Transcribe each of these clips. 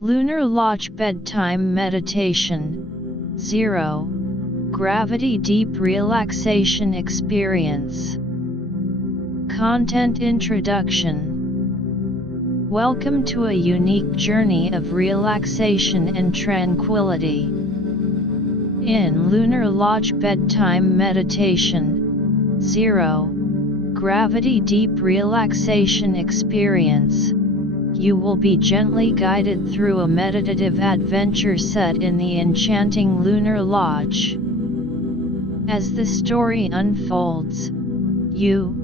Lunar Lodge Bedtime Meditation 0. Gravity Deep Relaxation Experience. Content Introduction. Welcome to a unique journey of relaxation and tranquility. In Lunar Lodge Bedtime Meditation 0. Gravity Deep Relaxation Experience, you will be gently guided through a meditative adventure set in the enchanting Lunar Lodge. As the story unfolds, you,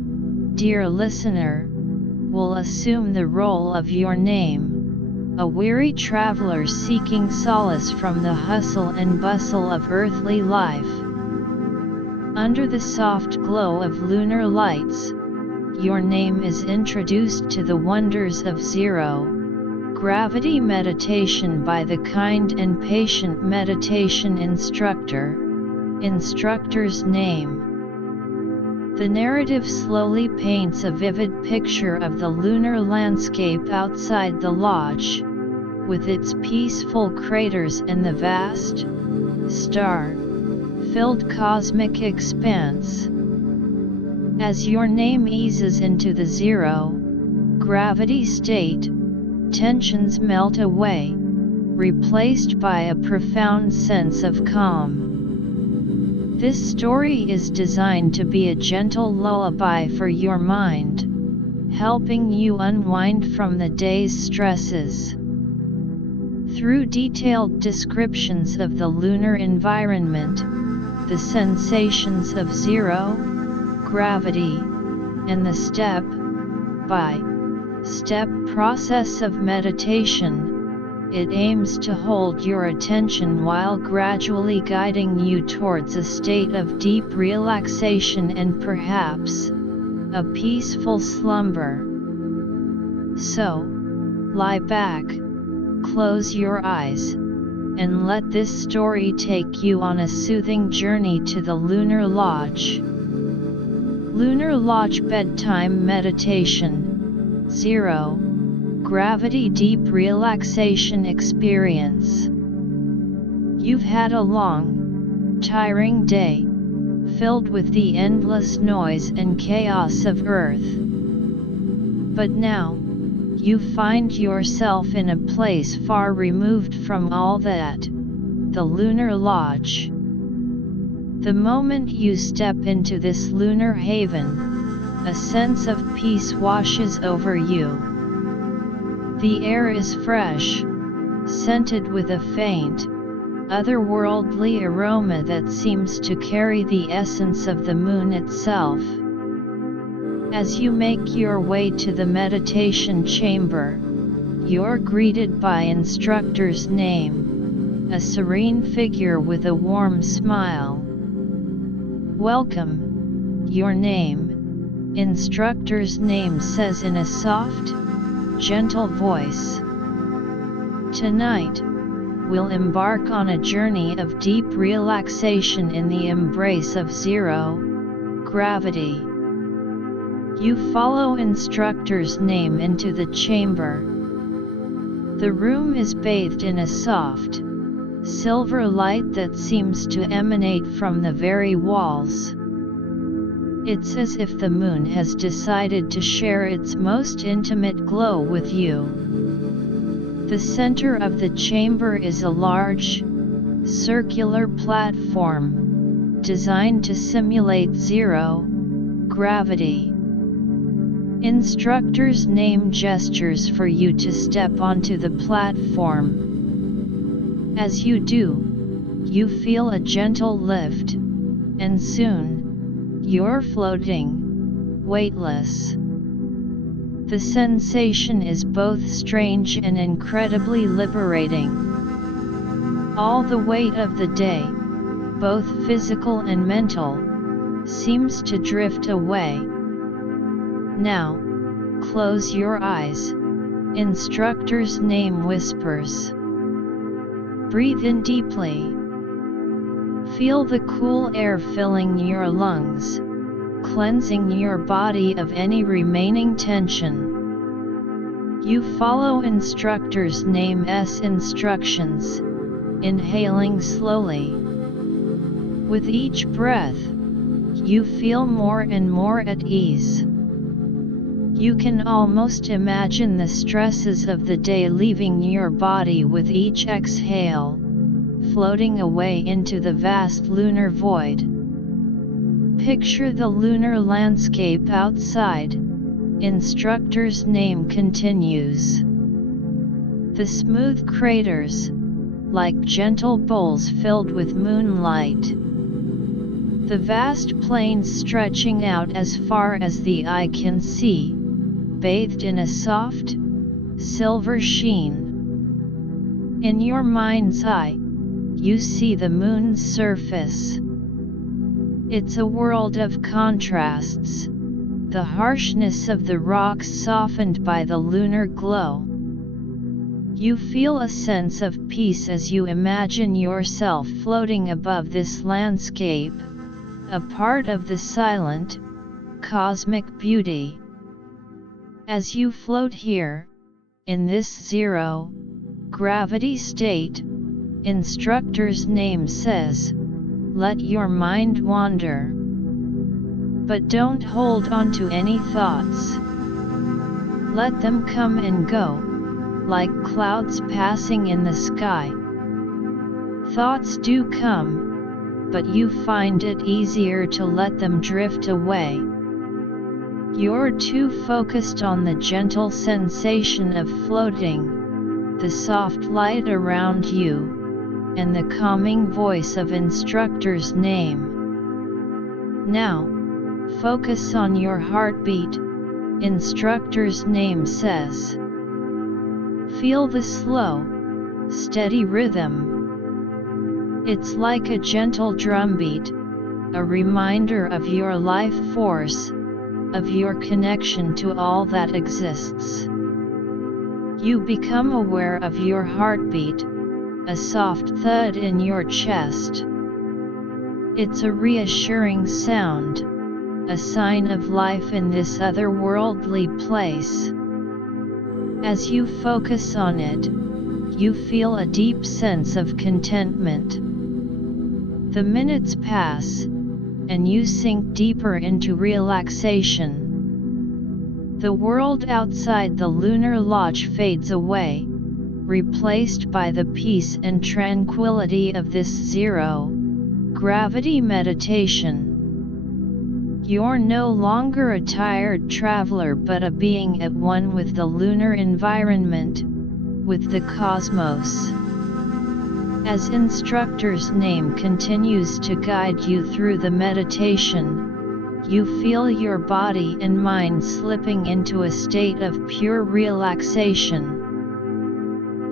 dear listener, will assume the role of your name, a weary traveler seeking solace from the hustle and bustle of earthly life. Under the soft glow of lunar lights, your name is introduced to the wonders of zero gravity meditation by the kind and patient meditation instructor. Instructor's name. The narrative slowly paints a vivid picture of the lunar landscape outside the lodge, with its peaceful craters and the vast, star-filled cosmic expanse. As your name eases into the zero gravity state, tensions melt away, replaced by a profound sense of calm. This story is designed to be a gentle lullaby for your mind, helping you unwind from the day's stresses. Through detailed descriptions of the lunar environment, the sensations of zero gravity, and the step-by-step process of meditation, it aims to hold your attention while gradually guiding you towards a state of deep relaxation and perhaps a peaceful slumber. So, lie back, close your eyes, and let this story take you on a soothing journey to the Lunar Lodge. Lunar Lodge Bedtime Meditation 0. Gravity Deep Relaxation Experience. You've had a long, tiring day, filled with the endless noise and chaos of Earth. But now, you find yourself in a place far removed from all that, the Lunar Lodge. The moment you step into this lunar haven, a sense of peace washes over you. The air is fresh, scented with a faint, otherworldly aroma that seems to carry the essence of the moon itself. As you make your way to the meditation chamber, you're greeted by Instructor's name, a serene figure with a warm smile. Welcome, your name, Instructor's name says in a soft, gentle voice. Tonight, we'll embark on a journey of deep relaxation in the embrace of zero gravity. You follow Instructor's name into the chamber. The room is bathed in a soft, silver light that seems to emanate from the very walls. It's as if the moon has decided to share its most intimate glow with you. The center of the chamber is a large, circular platform, designed to simulate zero gravity. Instructor's name gestures for you to step onto the platform. As you do, you feel a gentle lift, and soon, you're floating, weightless. The sensation is both strange and incredibly liberating. All the weight of the day, both physical and mental, seems to drift away. Now, close your eyes, Instructor's name whispers. Breathe in deeply. Feel the cool air filling your lungs, cleansing your body of any remaining tension. You follow instructor's name's instructions, inhaling slowly. With each breath, you feel more and more at ease. You can almost imagine the stresses of the day leaving your body with each exhale, floating away into the vast lunar void. Picture the lunar landscape outside. Instructor's name continues. The smooth craters, like gentle bowls filled with moonlight. The vast plains stretching out as far as the eye can see, bathed in a soft, silver sheen. In your mind's eye, you see the moon's surface. It's a world of contrasts, the harshness of the rocks softened by the lunar glow. You feel a sense of peace as you imagine yourself floating above this landscape, a part of the silent, cosmic beauty. As you float here, in this zero gravity state, instructor's name says, let your mind wander. But don't hold on to any thoughts. Let them come and go, like clouds passing in the sky. Thoughts do come, but you find it easier to let them drift away. You're too focused on the gentle sensation of floating, the soft light around you, and the calming voice of instructor's name. Now, focus on your heartbeat, instructor's name says. Feel the slow, steady rhythm. It's like a gentle drumbeat, a reminder of your life force, of your connection to all that exists. You become aware of your heartbeat, a soft thud in your chest. It's a reassuring sound, a sign of life in this otherworldly place. As you focus on it, you feel a deep sense of contentment. The minutes pass, and you sink deeper into relaxation. The world outside the lunar lodge fades away, replaced by the peace and tranquility of this zero-gravity meditation. You're no longer a tired traveler but a being at one with the lunar environment, with the cosmos. As instructor's name continues to guide you through the meditation, you feel your body and mind slipping into a state of pure relaxation.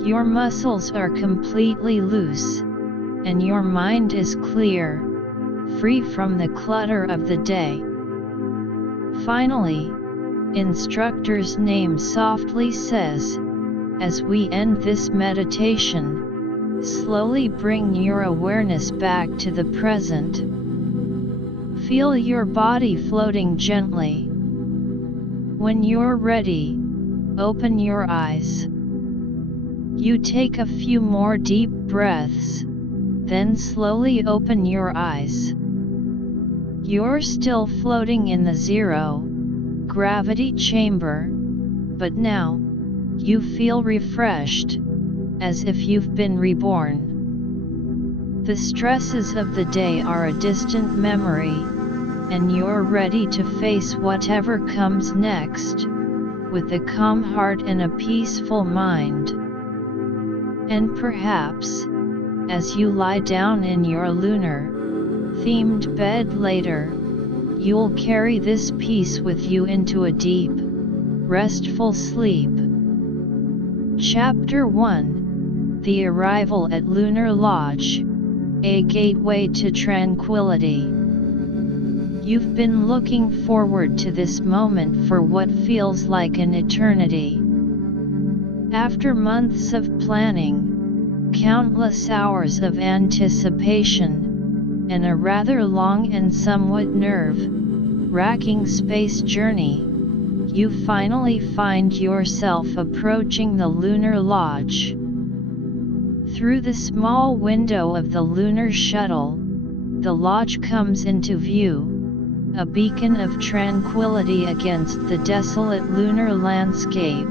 Your muscles are completely loose, and your mind is clear, free from the clutter of the day. Finally, instructor's name softly says, as we end this meditation, slowly bring your awareness back to the present. Feel your body floating gently. When you're ready, open your eyes. You take a few more deep breaths, then slowly open your eyes. You're still floating in the zero-gravity chamber, but now, you feel refreshed, as if you've been reborn. The stresses of the day are a distant memory, and you're ready to face whatever comes next, with a calm heart and a peaceful mind. And perhaps, as you lie down in your lunar-themed bed later, you'll carry this peace with you into a deep, restful sleep. Chapter 1: The Arrival at Lunar Lodge, a Gateway to Tranquility. You've been looking forward to this moment for what feels like an eternity. After months of planning, countless hours of anticipation, and a rather long and somewhat nerve-wracking space journey, you finally find yourself approaching the Lunar Lodge. Through the small window of the lunar shuttle, the lodge comes into view, a beacon of tranquility against the desolate lunar landscape.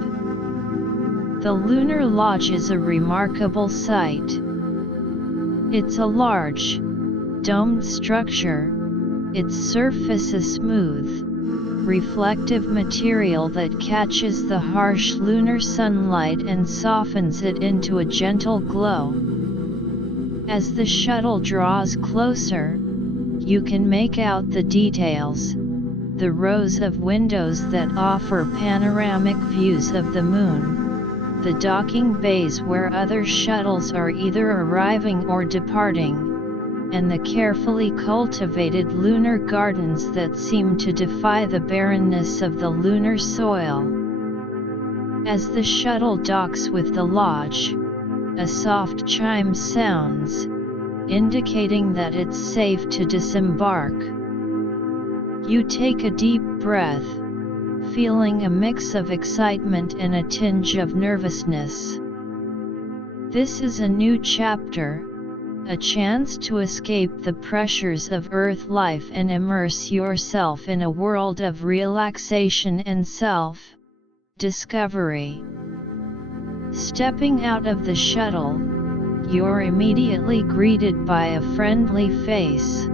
The Lunar Lodge is a remarkable sight. It's a large, domed structure, its surface a smooth, reflective material that catches the harsh lunar sunlight and softens it into a gentle glow. As the shuttle draws closer, you can make out the details, the rows of windows that offer panoramic views of the moon, the docking bays where other shuttles are either arriving or departing, and the carefully cultivated lunar gardens that seem to defy the barrenness of the lunar soil. As the shuttle docks with the lodge, a soft chime sounds, indicating that it's safe to disembark. You take a deep breath, feeling a mix of excitement and a tinge of nervousness. This is a new chapter, a chance to escape the pressures of Earth life and immerse yourself in a world of relaxation and self-discovery. Stepping out of the shuttle, you're immediately greeted by a friendly face.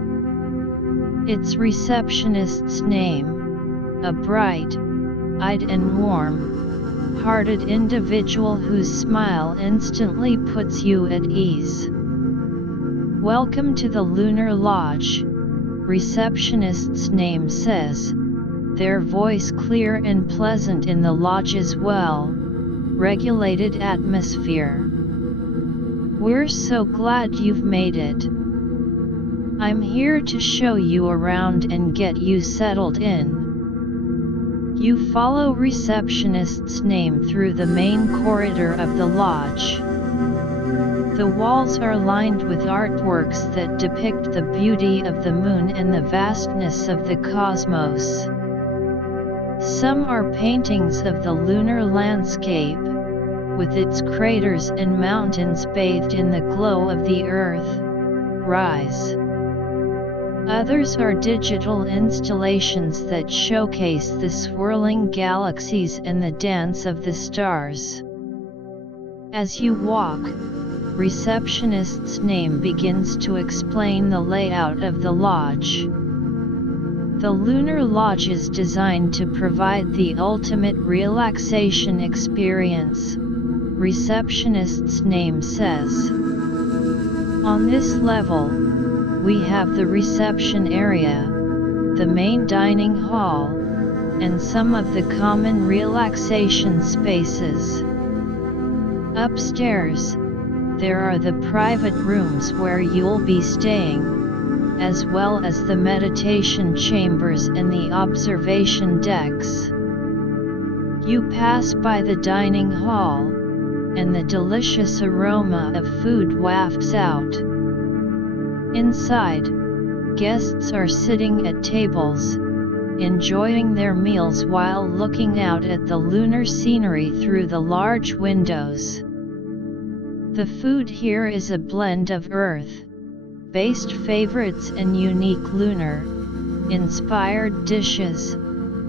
Its receptionist's name, a bright-eyed and warm-hearted individual whose smile instantly puts you at ease. "Welcome to the Lunar Lodge," receptionist's name says, their voice clear and pleasant in the lodge's well-regulated atmosphere. "We're so glad you've made it. I'm here to show you around and get you settled in." You follow receptionist's name through the main corridor of the lodge. The walls are lined with artworks that depict the beauty of the moon and the vastness of the cosmos. Some are paintings of the lunar landscape, with its craters and mountains bathed in the glow of the Earth rise. Others are digital installations that showcase the swirling galaxies and the dance of the stars. As you walk, receptionist's name begins to explain the layout of the lodge. The Lunar Lodge is designed to provide the ultimate relaxation experience, receptionist's name says. On this level, we have the reception area, the main dining hall, and some of the common relaxation spaces. Upstairs, there are the private rooms where you'll be staying, as well as the meditation chambers and the observation decks. You pass by the dining hall, and the delicious aroma of food wafts out. Inside, guests are sitting at tables, enjoying their meals while looking out at the lunar scenery through the large windows. The food here is a blend of Earth-based favorites and unique lunar-inspired dishes,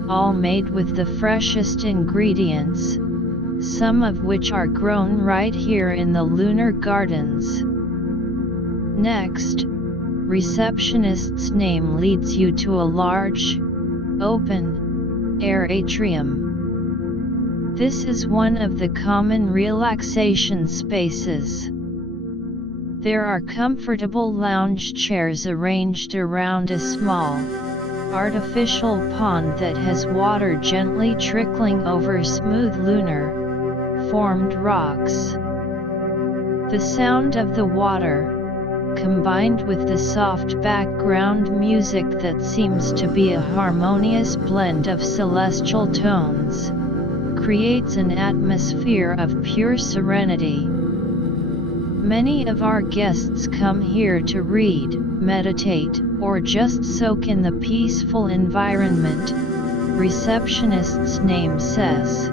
all made with the freshest ingredients, some of which are grown right here in the lunar gardens. Next, receptionist's name leads you to a large, open-air atrium. This is one of the common relaxation spaces. There are comfortable lounge chairs arranged around a small, artificial pond that has water gently trickling over smooth lunar-formed rocks. The sound of the water, combined with the soft background music that seems to be a harmonious blend of celestial tones, creates an atmosphere of pure serenity. Many of our guests come here to read, meditate, or just soak in the peaceful environment, receptionist's name says.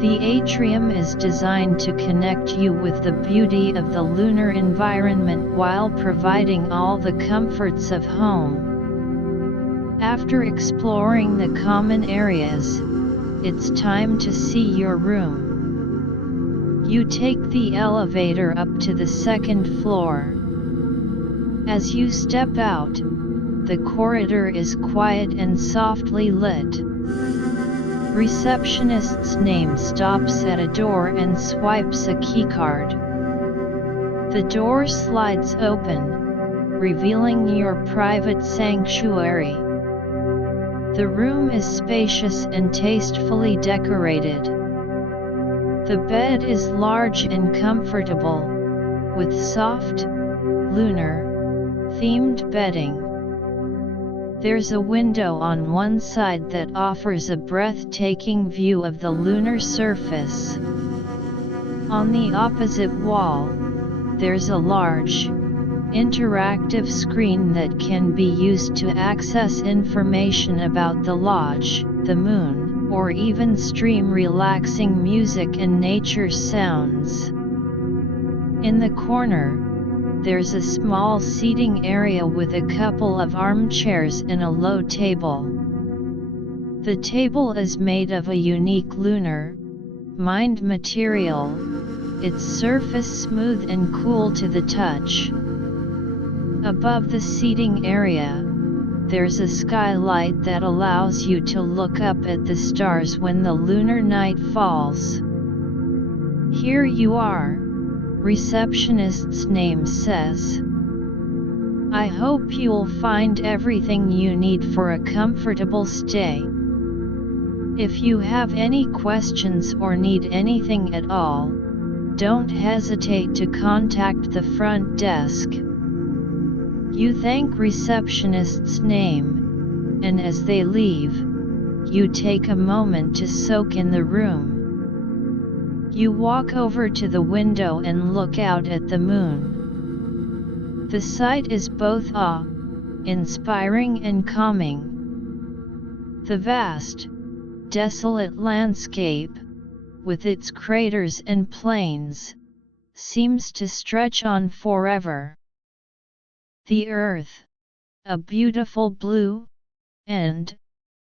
The atrium is designed to connect you with the beauty of the lunar environment while providing all the comforts of home. After exploring the common areas, it's time to see your room. You take the elevator up to the second floor. As you step out, the corridor is quiet and softly lit. Receptionist's name stops at a door and swipes a keycard. The door slides open, revealing your private sanctuary. The room is spacious and tastefully decorated. The bed is large and comfortable, with soft, lunar, themed bedding. There's a window on one side that offers a breathtaking view of the lunar surface. On the opposite wall, there's a large, interactive screen that can be used to access information about the lodge, the moon, or even stream relaxing music and nature sounds. In the corner, there's a small seating area with a couple of armchairs and a low table. The table is made of a unique lunar, mined material, its surface smooth and cool to the touch. Above the seating area, there's a skylight that allows you to look up at the stars when the lunar night falls. Here you are, receptionist's name says. I hope you'll find everything you need for a comfortable stay. If you have any questions or need anything at all, don't hesitate to contact the front desk. You thank receptionist's name, and as they leave, you take a moment to soak in the room. You walk over to the window and look out at the moon. The sight is both awe-inspiring and calming. The vast, desolate landscape, with its craters and plains, seems to stretch on forever. The earth, a beautiful blue and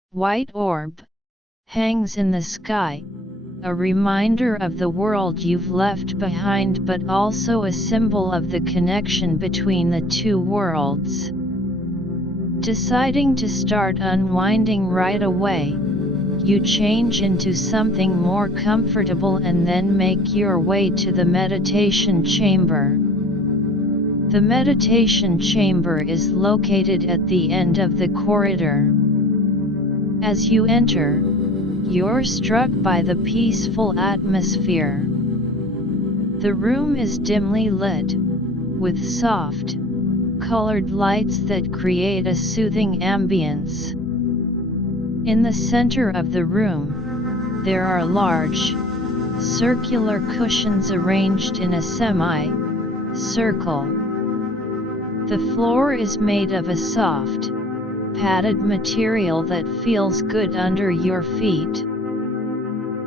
white orb, hangs in the sky, a reminder of the world you've left behind but also a symbol of the connection between the two worlds. Deciding to start unwinding right away, you change into something more comfortable and then make your way to the meditation chamber. The meditation chamber is located at the end of the corridor. As you enter, you're struck by the peaceful atmosphere. The room is dimly lit, with soft, colored lights that create a soothing ambience. In the center of the room, there are large, circular cushions arranged in a semi-circle. The floor is made of a soft, padded material that feels good under your feet.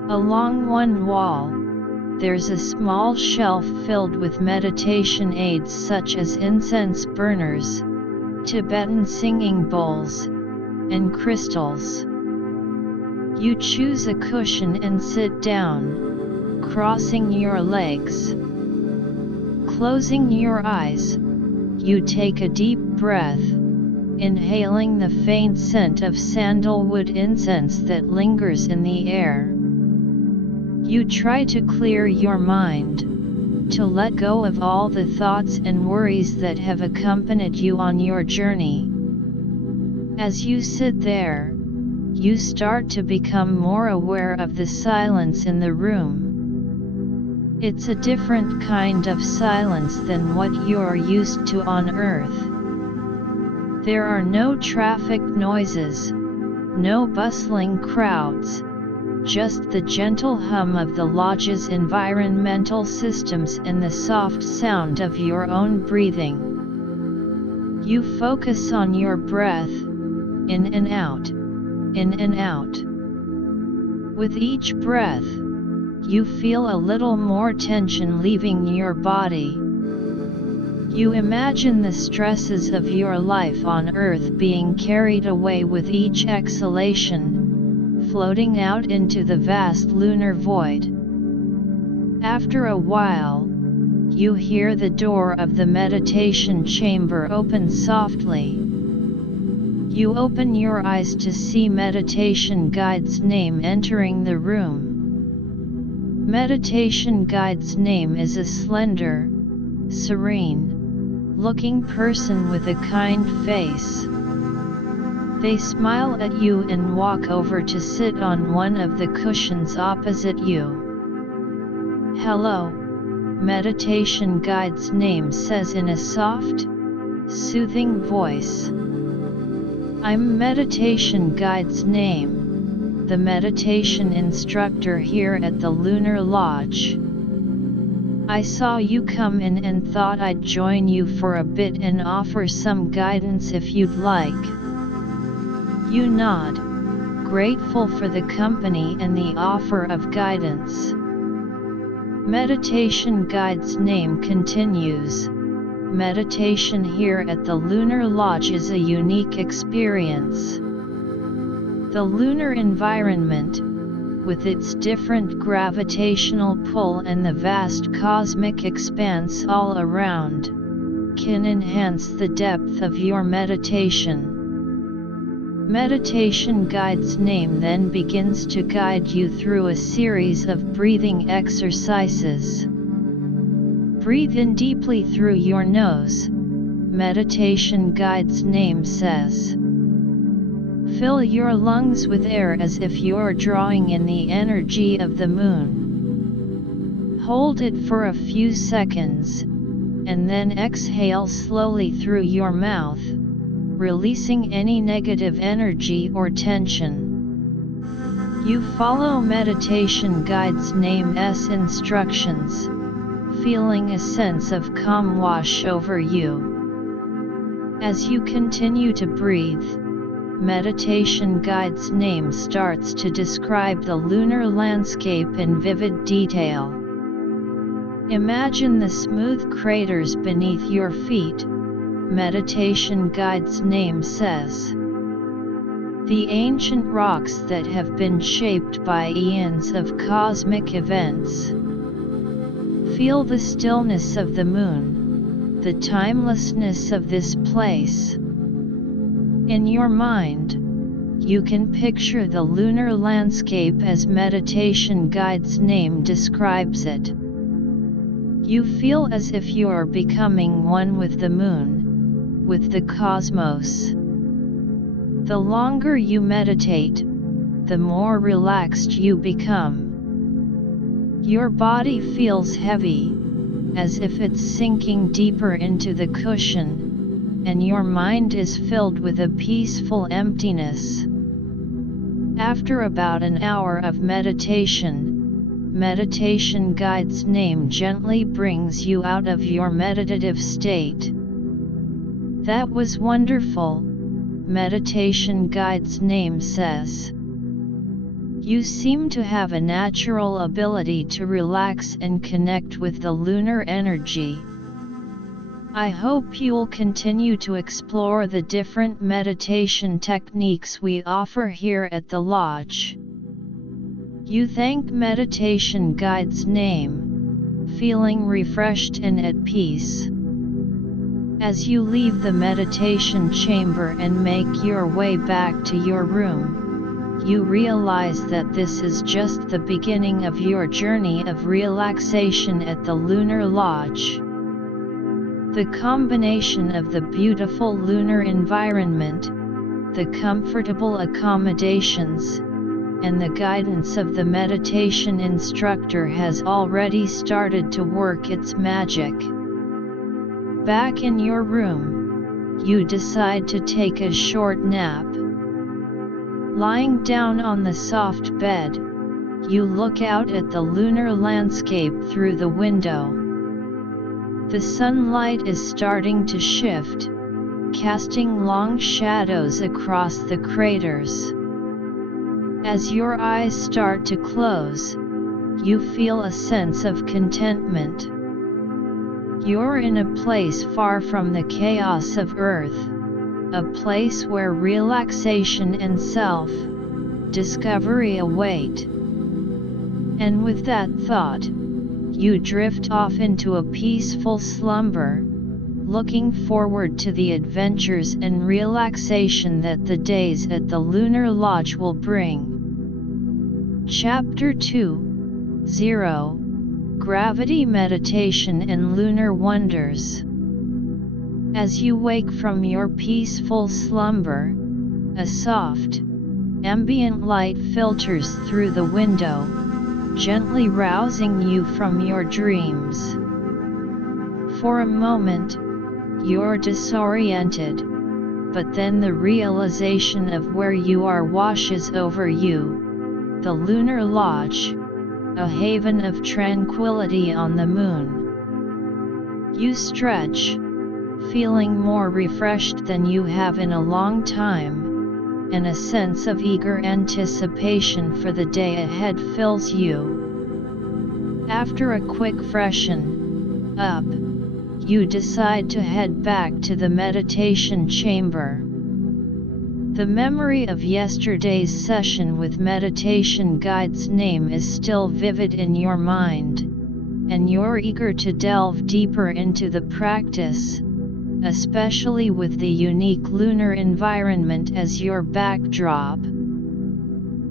Along one wall, there's a small shelf filled with meditation aids such as incense burners, Tibetan singing bowls, and crystals. You choose a cushion and sit down, crossing your legs. Closing your eyes, you take a deep breath, inhaling the faint scent of sandalwood incense that lingers in the air. You try to clear your mind, to let go of all the thoughts and worries that have accompanied you on your journey. As you sit there, you start to become more aware of the silence in the room. It's a different kind of silence than what you're used to on Earth. There are no traffic noises, no bustling crowds, just the gentle hum of the lodge's environmental systems and the soft sound of your own breathing. You focus on your breath, in and out, in and out. With each breath, you feel a little more tension leaving your body. You imagine the stresses of your life on Earth being carried away with each exhalation, floating out into the vast lunar void. After a while, you hear the door of the meditation chamber open softly. You open your eyes to see meditation guide's name entering the room. Meditation guide's name is a slender, serene-looking person with a kind face. They smile at you and walk over to sit on one of the cushions opposite you. "Hello," meditation guide's name says in a soft, soothing voice. "I'm meditation guide's name, the meditation instructor here at the Lunar Lodge. I saw you come in and thought I'd join you for a bit and offer some guidance if you'd like." You nod, grateful for the company and the offer of guidance. Meditation guide's name continues. "Meditation here at the Lunar Lodge is a unique experience. The lunar environment, with its different gravitational pull and the vast cosmic expanse all around, can enhance the depth of your meditation." Meditation guide's name then begins to guide you through a series of breathing exercises. Breathe in deeply through your nose, meditation guide's name says. Fill your lungs with air as if you're drawing in the energy of the moon. Hold it for a few seconds, and then exhale slowly through your mouth, releasing any negative energy or tension. You follow meditation guide's name's instructions, feeling a sense of calm wash over you. As you continue to breathe, meditation guide's name starts to describe the lunar landscape in vivid detail. Imagine the smooth craters beneath your feet, meditation guide's name says. The ancient rocks that have been shaped by eons of cosmic events. Feel the stillness of the moon, the timelessness of this place. In your mind, you can picture the lunar landscape as meditation guide's name describes it. You feel as if you are becoming one with the moon, with the cosmos. The longer you meditate, the more relaxed you become. Your body feels heavy, as if it's sinking deeper into the cushion, and your mind is filled with a peaceful emptiness. After about an hour of meditation, meditation guide's name gently brings you out of your meditative state. That was wonderful, meditation guide's name says. You seem to have a natural ability to relax and connect with the lunar energy. I hope you'll continue to explore the different meditation techniques we offer here at the lodge. You thank meditation guide's name, feeling refreshed and at peace. As you leave the meditation chamber and make your way back to your room, you realize that this is just the beginning of your journey of relaxation at the Lunar Lodge. The combination of the beautiful lunar environment, the comfortable accommodations, and the guidance of the meditation instructor has already started to work its magic. Back in your room, you decide to take a short nap. Lying down on the soft bed, you look out at the lunar landscape through the window. The sunlight is starting to shift, casting long shadows across the craters. As your eyes start to close, you feel a sense of contentment. You're in a place far from the chaos of Earth, a place where relaxation and self-discovery await. And with that thought, you drift off into a peaceful slumber, looking forward to the adventures and relaxation that the days at the Lunar Lodge will bring. Chapter 2:0 Gravity Meditation and Lunar Wonders. As you wake from your peaceful slumber, a soft, ambient light filters through the window, gently rousing you from your dreams. For a moment, you're disoriented, but then the realization of where you are washes over you. The Lunar Lodge, a haven of tranquility on the moon. You stretch, feeling more refreshed than you have in a long time, and a sense of eager anticipation for the day ahead fills you. After a quick freshen up, you decide to head back to the meditation chamber. The memory of yesterday's session with meditation guide's name is still vivid in your mind, and you're eager to delve deeper into the practice, especially with the unique lunar environment as your backdrop.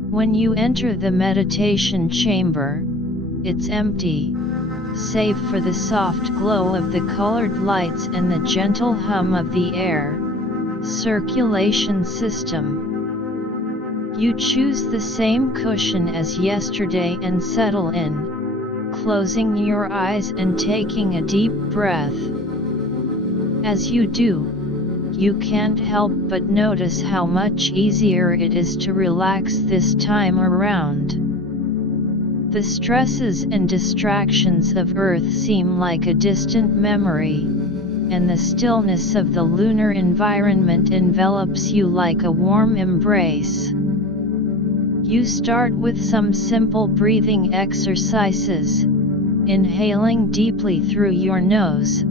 When you enter the meditation chamber, it's empty, save for the soft glow of the colored lights and the gentle hum of the air circulation system. You choose the same cushion as yesterday and settle in, closing your eyes and taking a deep breath. As you do, you can't help but notice how much easier it is to relax this time around. The stresses and distractions of Earth seem like a distant memory, and the stillness of the lunar environment envelops you like a warm embrace. You start with some simple breathing exercises, inhaling deeply through your nose,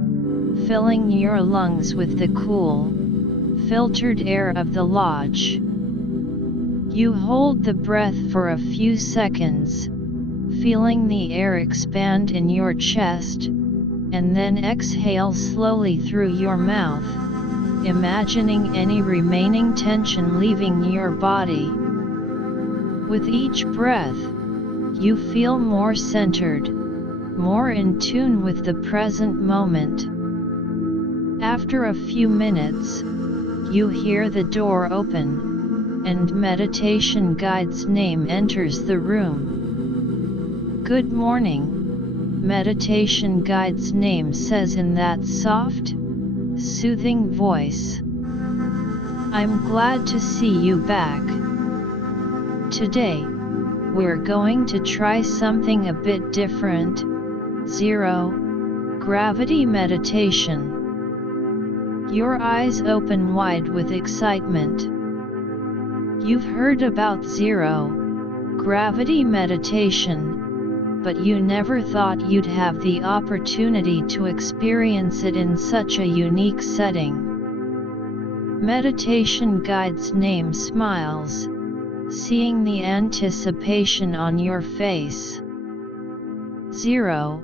filling your lungs with the cool, filtered air of the lodge. You hold the breath for a few seconds, feeling the air expand in your chest, and then exhale slowly through your mouth, imagining any remaining tension leaving your body. With each breath, you feel more centered, more in tune with the present moment. After a few minutes, you hear the door open, and meditation guide's name enters the room. "Good morning," meditation guide's name says in that soft, soothing voice. "I'm glad to see you back. Today, we're going to try something a bit different. 0 Gravity Meditation." Your eyes open wide with excitement. You've heard about 0 Gravity Meditation, but you never thought you'd have the opportunity to experience it in such a unique setting. Meditation guide's name smiles, seeing the anticipation on your face. 0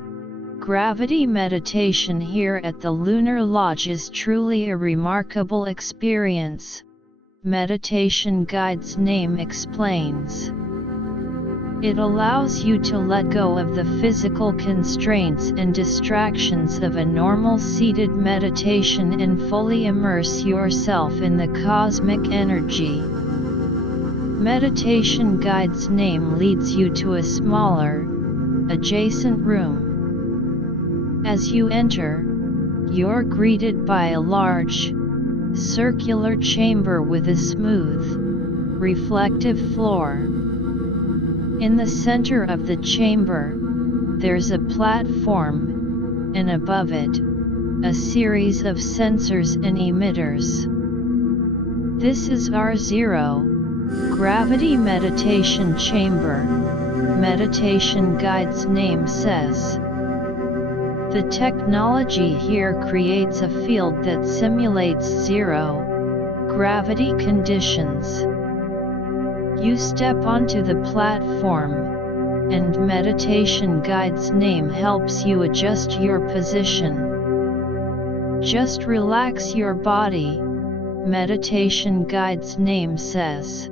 Gravity Meditation here at the Lunar Lodge is truly a remarkable experience, meditation guide's name explains. It allows you to let go of the physical constraints and distractions of a normal seated meditation and fully immerse yourself in the cosmic energy. Meditation guide's name leads you to a smaller, adjacent room. As you enter, you're greeted by a large, circular chamber with a smooth, reflective floor. In the center of the chamber, there's a platform, and above it, a series of sensors and emitters. This is our 0 Gravity Meditation Chamber, meditation guide's name says. The technology here creates a field that simulates zero gravity conditions. You step onto the platform, and meditation guide's name helps you adjust your position. Just relax your body, meditation guide's name says.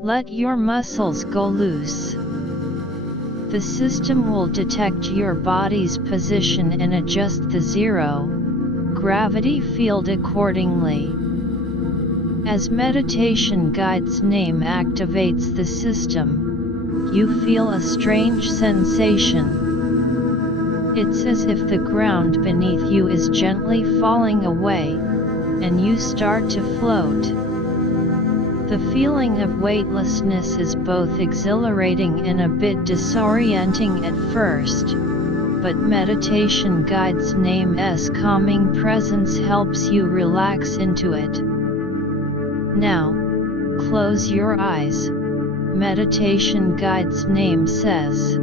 Let your muscles go loose. The system will detect your body's position and adjust the zero gravity field accordingly. As meditation guide's name activates the system, you feel a strange sensation. It's as if the ground beneath you is gently falling away, and you start to float. The feeling of weightlessness is both exhilarating and a bit disorienting at first, but meditation guide's name's calming presence helps you relax into it. Now, close your eyes, meditation guide's name says.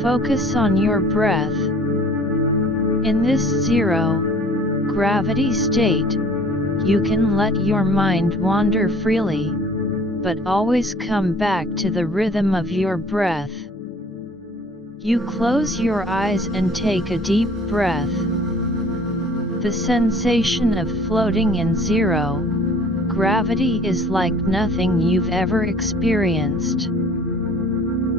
Focus on your breath. In this zero gravity state, you can let your mind wander freely, but always come back to the rhythm of your breath. You close your eyes and take a deep breath. The sensation of floating in zero gravity is like nothing you've ever experienced.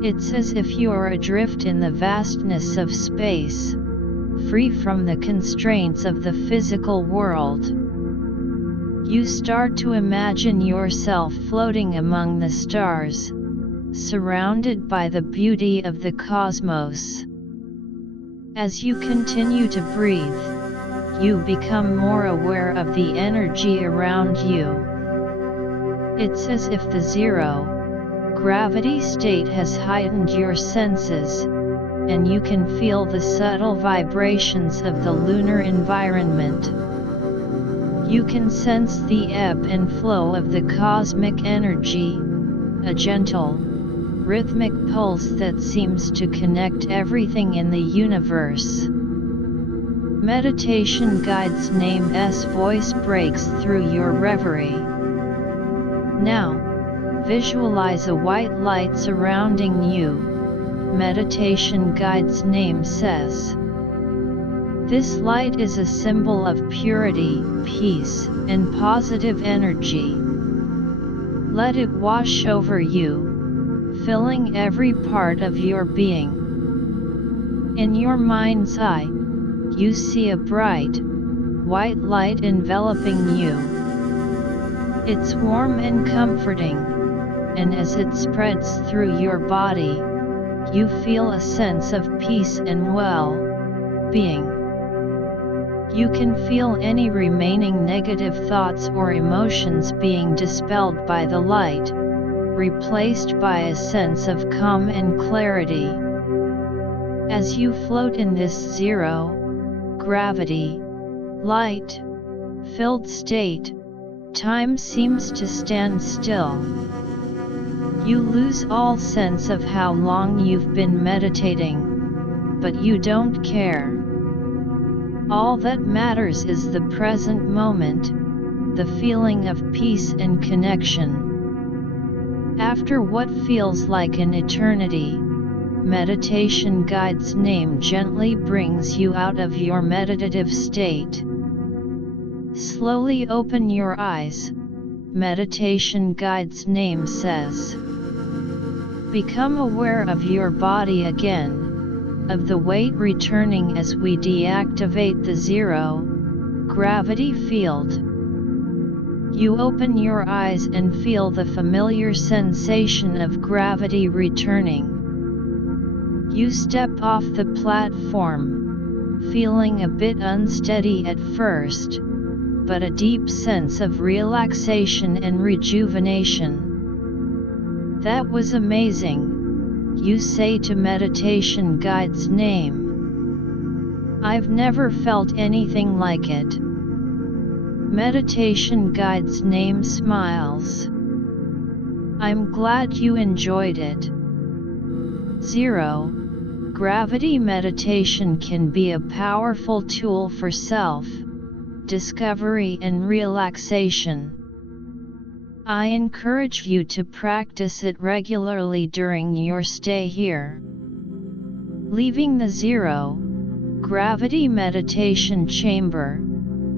It's as if you're adrift in the vastness of space, free from the constraints of the physical world. You start to imagine yourself floating among the stars, surrounded by the beauty of the cosmos. As you continue to breathe, you become more aware of the energy around you. It's as if the zero gravity state has heightened your senses, and you can feel the subtle vibrations of the lunar environment. You can sense the ebb and flow of the cosmic energy, a gentle, rhythmic pulse that seems to connect everything in the universe. Meditation guide's name's voice breaks through your reverie. Now, visualize a white light surrounding you, meditation guide's name says. This light is a symbol of purity, peace, and positive energy. Let it wash over you, filling every part of your being. In your mind's eye, you see a bright, white light enveloping you. It's warm and comforting, and as it spreads through your body, you feel a sense of peace and well-being. You can feel any remaining negative thoughts or emotions being dispelled by the light, replaced by a sense of calm and clarity. As you float in this zero gravity, light-filled state, time seems to stand still. You lose all sense of how long you've been meditating, but you don't care. All that matters is the present moment, the feeling of peace and connection. After what feels like an eternity, meditation guide's name gently brings you out of your meditative state. Slowly open your eyes, meditation guide's name says. Become aware of your body again, of the weight returning as we deactivate the zero gravity field. You open your eyes and feel the familiar sensation of gravity returning. You step off the platform, feeling a bit unsteady at first, but a deep sense of relaxation and rejuvenation. That was amazing, you say to meditation guide's name. I've never felt anything like it. Meditation Guide's name smiles. I'm glad you enjoyed it. 0. Gravity meditation can be a powerful tool for self-discovery and relaxation. I encourage you to practice it regularly during your stay here. Leaving the 0. Gravity meditation chamber,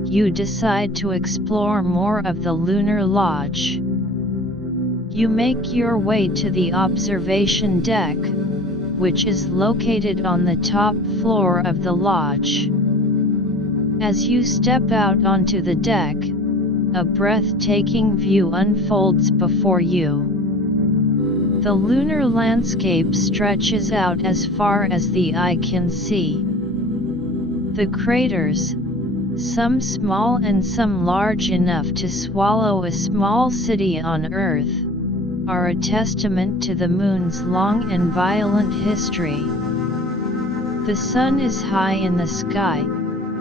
you decide to explore more of the Lunar Lodge. You make your way to the observation deck, which is located on the top floor of the lodge. As you step out onto the deck, a breathtaking view unfolds before you. The lunar landscape stretches out as far as the eye can see. The craters, some small and some large enough to swallow a small city on Earth, are a testament to the moon's long and violent history. The sun is high in the sky,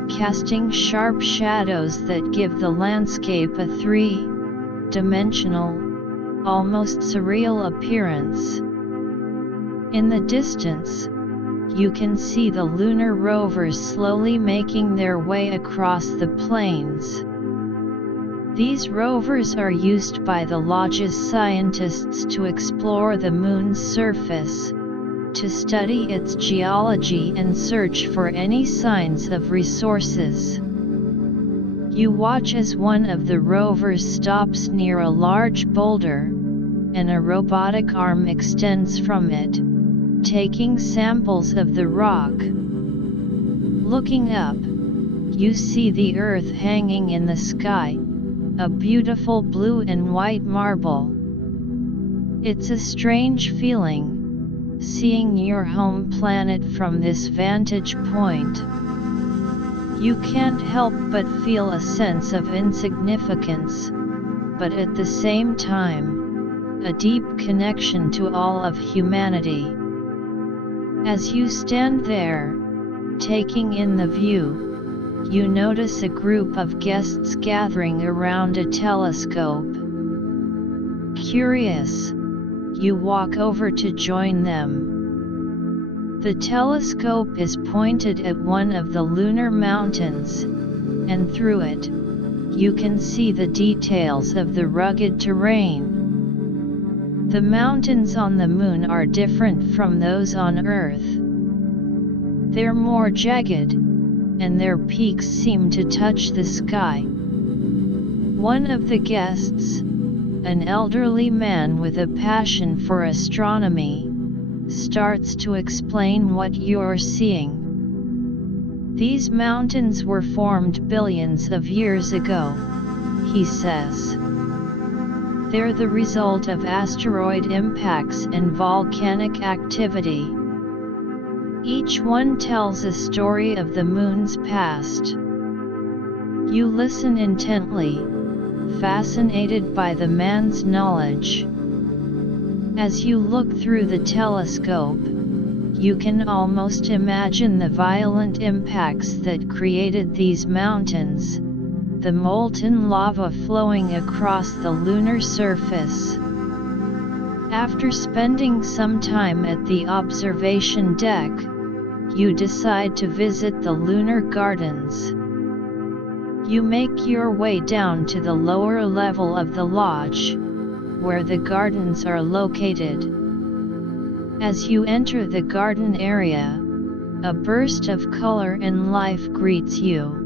casting sharp shadows that give the landscape a three-dimensional, almost surreal appearance. In the distance, you can see the lunar rovers slowly making their way across the plains. These rovers are used by the lodge's scientists to explore the moon's surface, to study its geology and search for any signs of resources. You watch as one of the rovers stops near a large boulder, and a robotic arm extends from it, taking samples of the rock. Looking up, you see the Earth hanging in the sky, a beautiful blue and white marble. It's a strange feeling, seeing your home planet from this vantage point. You can't help but feel a sense of insignificance, but at the same time, a deep connection to all of humanity. As you stand there, taking in the view, you notice a group of guests gathering around a telescope. Curious, you walk over to join them. The telescope is pointed at one of the lunar mountains, and through it, you can see the details of the rugged terrain. The mountains on the moon are different from those on Earth. They're more jagged, and their peaks seem to touch the sky. One of the guests, an elderly man with a passion for astronomy, starts to explain what you're seeing. These mountains were formed billions of years ago, he says. They're the result of asteroid impacts and volcanic activity. Each one tells a story of the moon's past. You listen intently, fascinated by the man's knowledge. As you look through the telescope, you can almost imagine the violent impacts that created these mountains, the molten lava flowing across the lunar surface. After spending some time at the observation deck, you decide to visit the lunar gardens. You make your way down to the lower level of the lodge, where the gardens are located. As you enter the garden area, a burst of color and life greets you.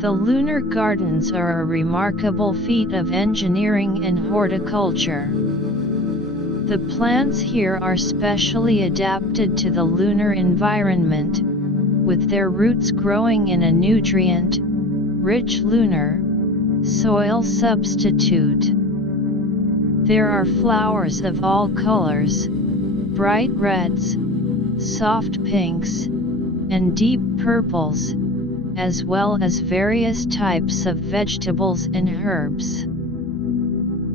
The lunar gardens are a remarkable feat of engineering and horticulture. The plants here are specially adapted to the lunar environment, with their roots growing in a nutrient-rich lunar soil substitute. There are flowers of all colors, bright reds, soft pinks, and deep purples, as well as various types of vegetables and herbs.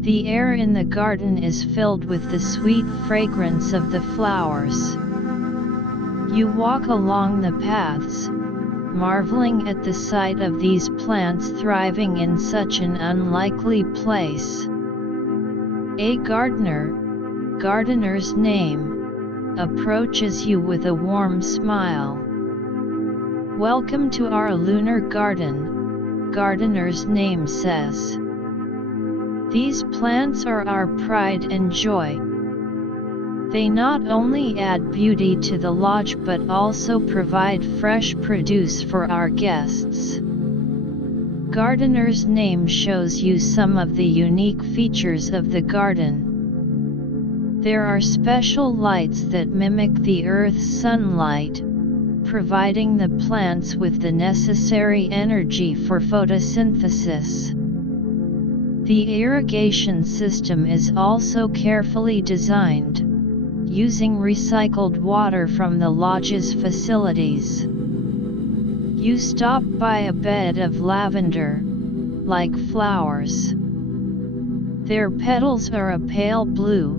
The air in the garden is filled with the sweet fragrance of the flowers. You walk along the paths, marveling at the sight of these plants thriving in such an unlikely place. A gardener's name, approaches you with a warm smile. "Welcome to our lunar garden," gardener's name says. "These plants are our pride and joy. They not only add beauty to the lodge but also provide fresh produce for our guests." Gardener's name shows you some of the unique features of the garden. There are special lights that mimic the Earth's sunlight, providing the plants with the necessary energy for photosynthesis. The irrigation system is also carefully designed, using recycled water from the lodge's facilities. You stop by a bed of lavender-like flowers. Their petals are a pale blue,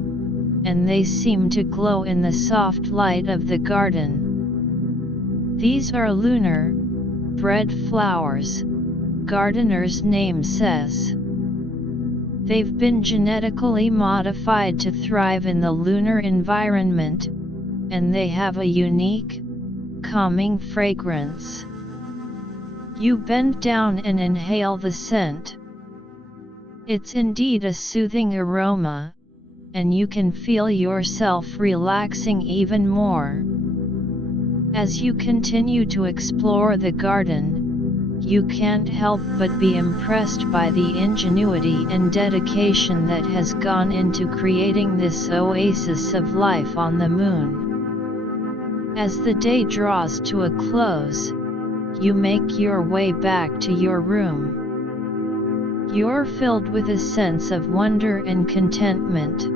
and they seem to glow in the soft light of the garden. These are lunar bread flowers, gardener's name says. They've been genetically modified to thrive in the lunar environment, and they have a unique, calming fragrance. You bend down and inhale the scent. It's indeed a soothing aroma, and you can feel yourself relaxing even more. As you continue to explore the garden, you can't help but be impressed by the ingenuity and dedication that has gone into creating this oasis of life on the moon. As the day draws to a close, you make your way back to your room. You're filled with a sense of wonder and contentment.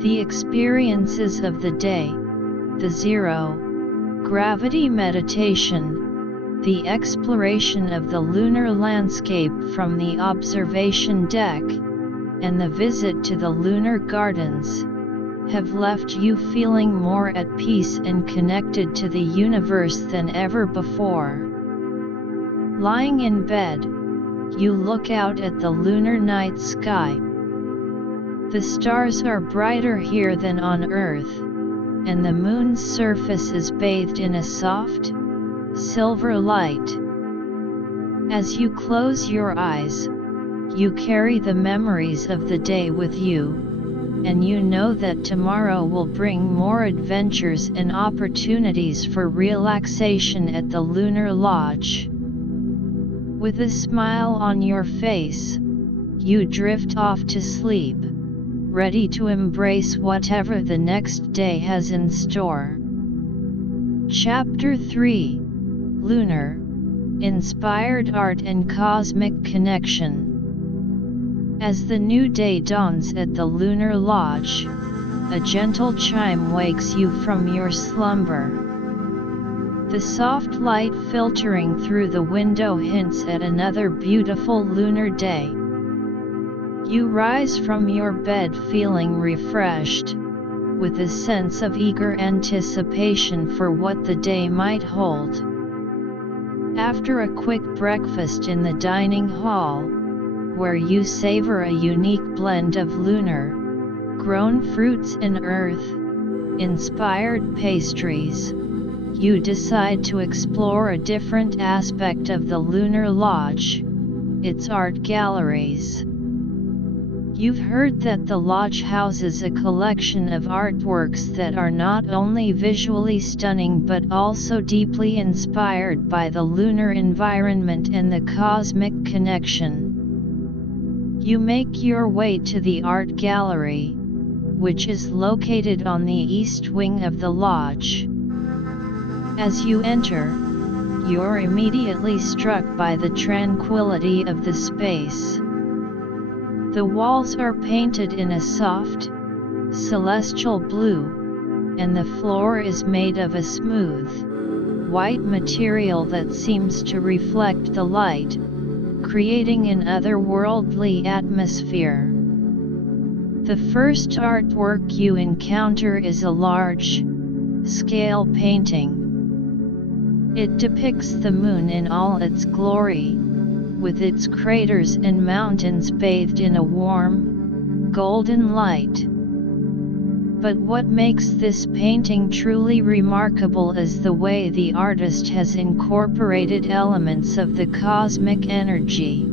The experiences of the day, the zero-gravity meditation, the exploration of the lunar landscape from the observation deck, and the visit to the lunar gardens, have left you feeling more at peace and connected to the universe than ever before. Lying in bed, you look out at the lunar night sky. The stars are brighter here than on Earth, and the moon's surface is bathed in a soft, silver light. As you close your eyes, you carry the memories of the day with you, and you know that tomorrow will bring more adventures and opportunities for relaxation at the Lunar Lodge. With a smile on your face, you drift off to sleep, ready to embrace whatever the next day has in store. Chapter 3: Lunar, Inspired Art and Cosmic Connection. As the new day dawns at the Lunar Lodge, a gentle chime wakes you from your slumber. The soft light filtering through the window hints at another beautiful lunar day. You rise from your bed feeling refreshed, with a sense of eager anticipation for what the day might hold. After a quick breakfast in the dining hall, where you savor a unique blend of lunar-grown fruits and earth-inspired pastries, you decide to explore a different aspect of the Lunar Lodge, its art galleries. You've heard that the lodge houses a collection of artworks that are not only visually stunning but also deeply inspired by the lunar environment and the cosmic connection. You make your way to the art gallery, which is located on the east wing of the lodge. As you enter, you're immediately struck by the tranquility of the space. The walls are painted in a soft, celestial blue, and the floor is made of a smooth, white material that seems to reflect the light, creating an otherworldly atmosphere. The first artwork you encounter is a large-scale painting. It depicts the moon in all its glory, with its craters and mountains bathed in a warm, golden light. But what makes this painting truly remarkable is the way the artist has incorporated elements of the cosmic energy.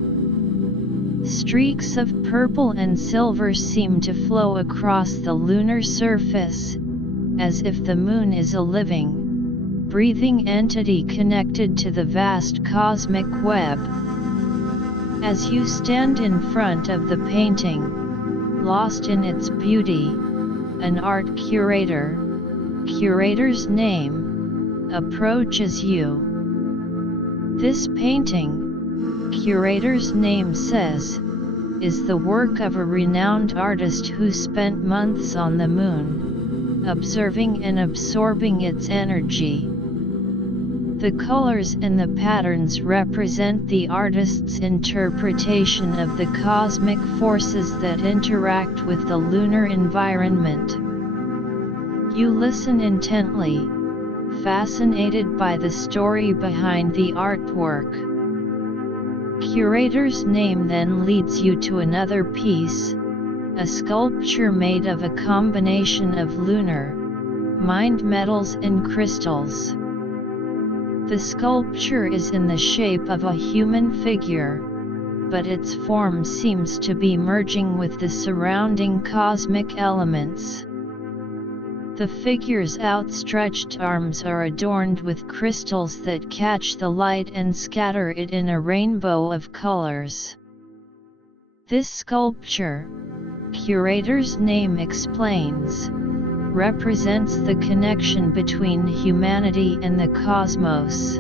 Streaks of purple and silver seem to flow across the lunar surface, as if the moon is a living, breathing entity connected to the vast cosmic web. As you stand in front of the painting, lost in its beauty, an art curator's name, approaches you. This painting, curator's name says, is the work of a renowned artist who spent months on the moon, observing and absorbing its energy. The colors and the patterns represent the artist's interpretation of the cosmic forces that interact with the lunar environment. You listen intently, fascinated by the story behind the artwork. Curator's name then leads you to another piece, a sculpture made of a combination of lunar, mined metals and crystals. The sculpture is in the shape of a human figure, but its form seems to be merging with the surrounding cosmic elements. The figure's outstretched arms are adorned with crystals that catch the light and scatter it in a rainbow of colors. This sculpture, curator's name explains, represents the connection between humanity and the cosmos.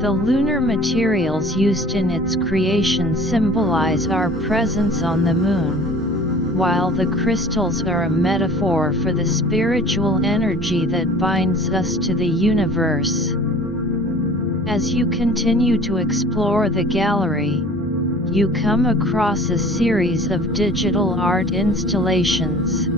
The lunar materials used in its creation symbolize our presence on the moon, while the crystals are a metaphor for the spiritual energy that binds us to the universe. As you continue to explore the gallery, you come across a series of digital art installations.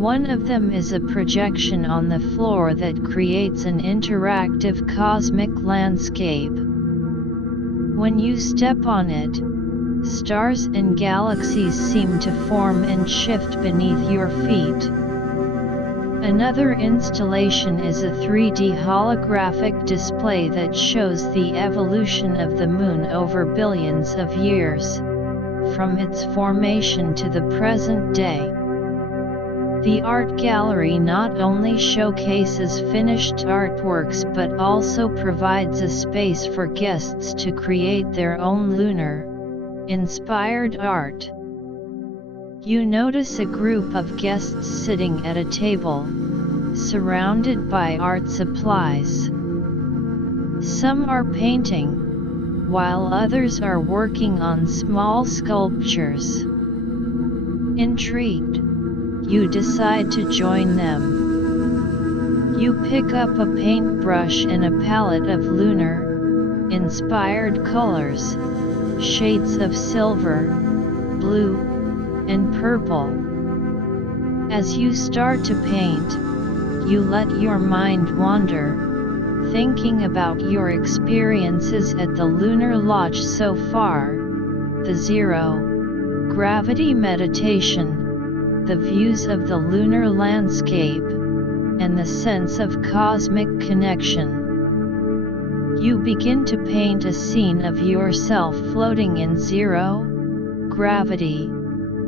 One of them is a projection on the floor that creates an interactive cosmic landscape. When you step on it, stars and galaxies seem to form and shift beneath your feet. Another installation is a 3D holographic display that shows the evolution of the moon over billions of years, from its formation to the present day. The art gallery not only showcases finished artworks but also provides a space for guests to create their own lunar-inspired art. You notice a group of guests sitting at a table, surrounded by art supplies. Some are painting, while others are working on small sculptures. Intrigued, you decide to join them. You pick up a paintbrush and a palette of lunar-inspired colors, shades of silver, blue, and purple. As you start to paint, you let your mind wander, thinking about your experiences at the Lunar Lodge so far, the zero-gravity meditation, the views of the lunar landscape, and the sense of cosmic connection. You begin to paint a scene of yourself floating in zero gravity,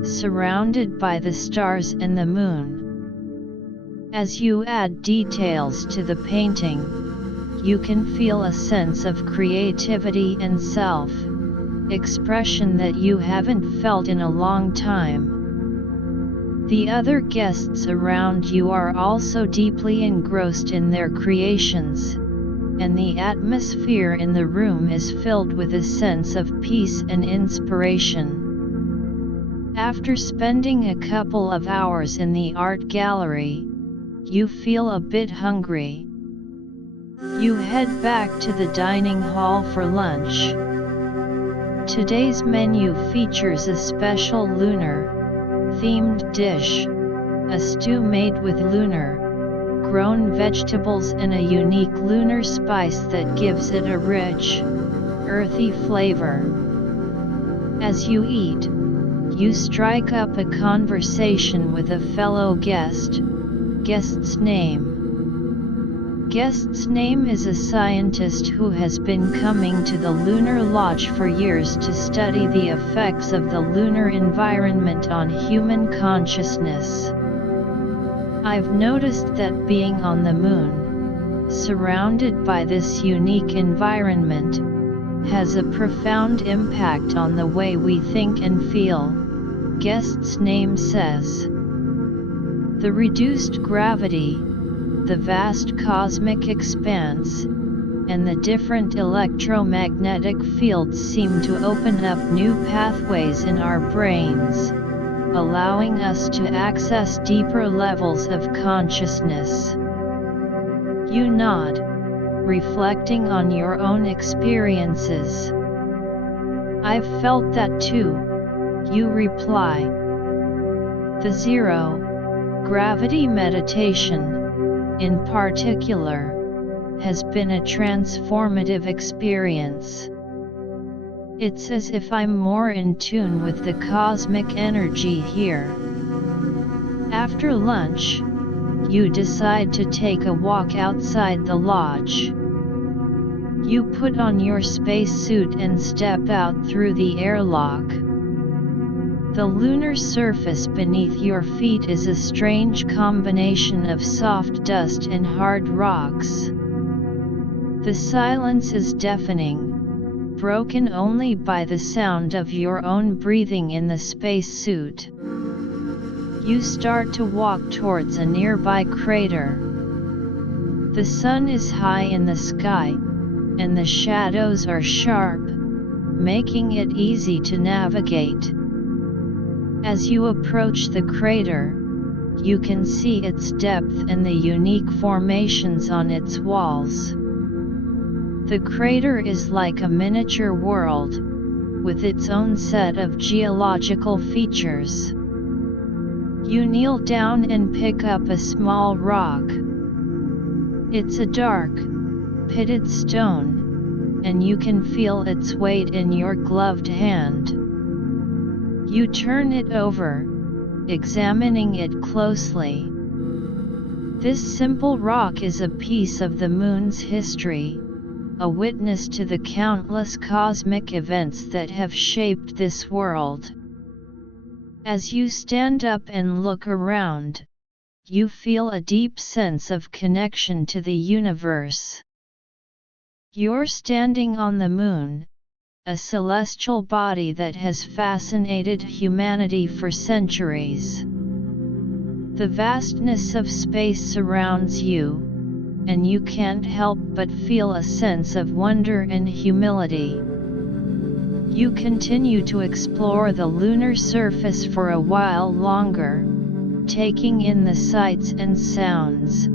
surrounded by the stars and the moon. As you add details to the painting, you can feel a sense of creativity and self-expression that you haven't felt in a long time. The other guests around you are also deeply engrossed in their creations, and the atmosphere in the room is filled with a sense of peace and inspiration. After spending a couple of hours in the art gallery, you feel a bit hungry. You head back to the dining hall for lunch. Today's menu features a special lunar-themed dish, a stew made with lunar grown vegetables and a unique lunar spice that gives it a rich, earthy flavor. As you eat, you strike up a conversation with a fellow guest. Guest's name. Guest's name is a scientist who has been coming to the Lunar Lodge for years to study the effects of the lunar environment on human consciousness. I've noticed that being on the moon, surrounded by this unique environment, has a profound impact on the way we think and feel, Guest's name says. The reduced gravity, the vast cosmic expanse, and the different electromagnetic fields seem to open up new pathways in our brains, allowing us to access deeper levels of consciousness. You nod, reflecting on your own experiences. I've felt that too, you reply. The zero gravity meditation, in particular, has been a transformative experience. It's as if I'm more in tune with the cosmic energy here. After lunch, you decide to take a walk outside the lodge. You put on your spacesuit and step out through the airlock. The lunar surface beneath your feet is a strange combination of soft dust and hard rocks. The silence is deafening, broken only by the sound of your own breathing in the spacesuit. You start to walk towards a nearby crater. The sun is high in the sky, and the shadows are sharp, making it easy to navigate. As you approach the crater, you can see its depth and the unique formations on its walls. The crater is like a miniature world, with its own set of geological features. You kneel down and pick up a small rock. It's a dark, pitted stone, and you can feel its weight in your gloved hand. You turn it over, examining it closely. This simple rock is a piece of the moon's history, a witness to the countless cosmic events that have shaped this world. As you stand up and look around, you feel a deep sense of connection to the universe. You're standing on the moon, a celestial body that has fascinated humanity for centuries. The vastness of space surrounds you, and you can't help but feel a sense of wonder and humility. You continue to explore the lunar surface for a while longer, taking in the sights and sounds,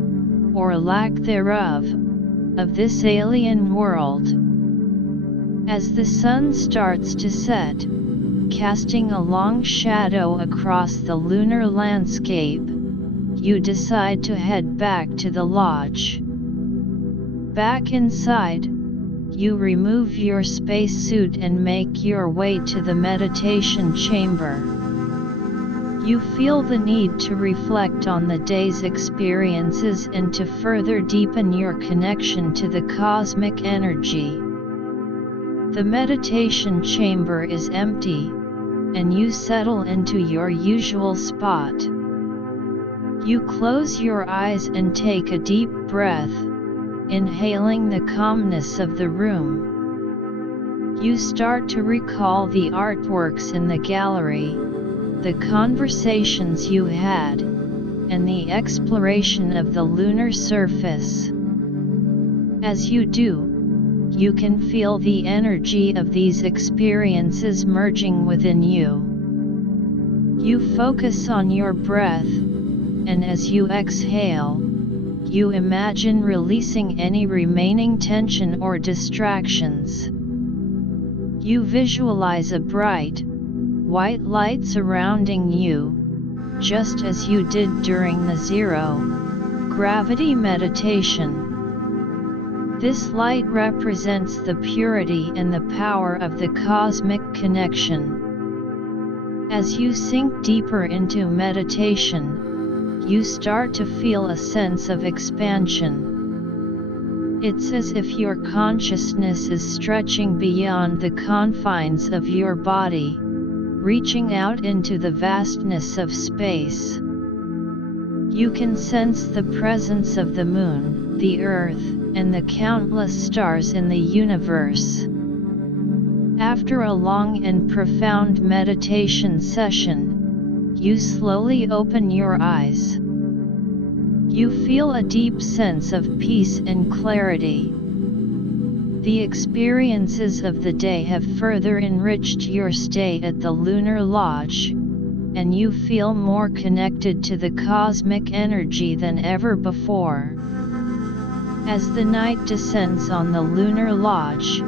or lack thereof, of this alien world. As the sun starts to set, casting a long shadow across the lunar landscape, you decide to head back to the lodge. Back inside, you remove your spacesuit and make your way to the meditation chamber. You feel the need to reflect on the day's experiences and to further deepen your connection to the cosmic energy. The meditation chamber is empty, and you settle into your usual spot. You close your eyes and take a deep breath, inhaling the calmness of the room. You start to recall the artworks in the gallery, the conversations you had, and the exploration of the lunar surface. As you do, you can feel the energy of these experiences merging within you. You focus on your breath, and as you exhale, you imagine releasing any remaining tension or distractions. You visualize a bright, white light surrounding you, just as you did during the zero Gravity meditation. This light represents the purity and the power of the cosmic connection. As you sink deeper into meditation, you start to feel a sense of expansion. It's as if your consciousness is stretching beyond the confines of your body, reaching out into the vastness of space. You can sense the presence of the moon, the earth, and the countless stars in the universe. After a long and profound meditation session, you slowly open your eyes. You feel a deep sense of peace and clarity. The experiences of the day have further enriched your stay at the Lunar Lodge, and you feel more connected to the cosmic energy than ever before. As the night descends on the Lunar Lodge,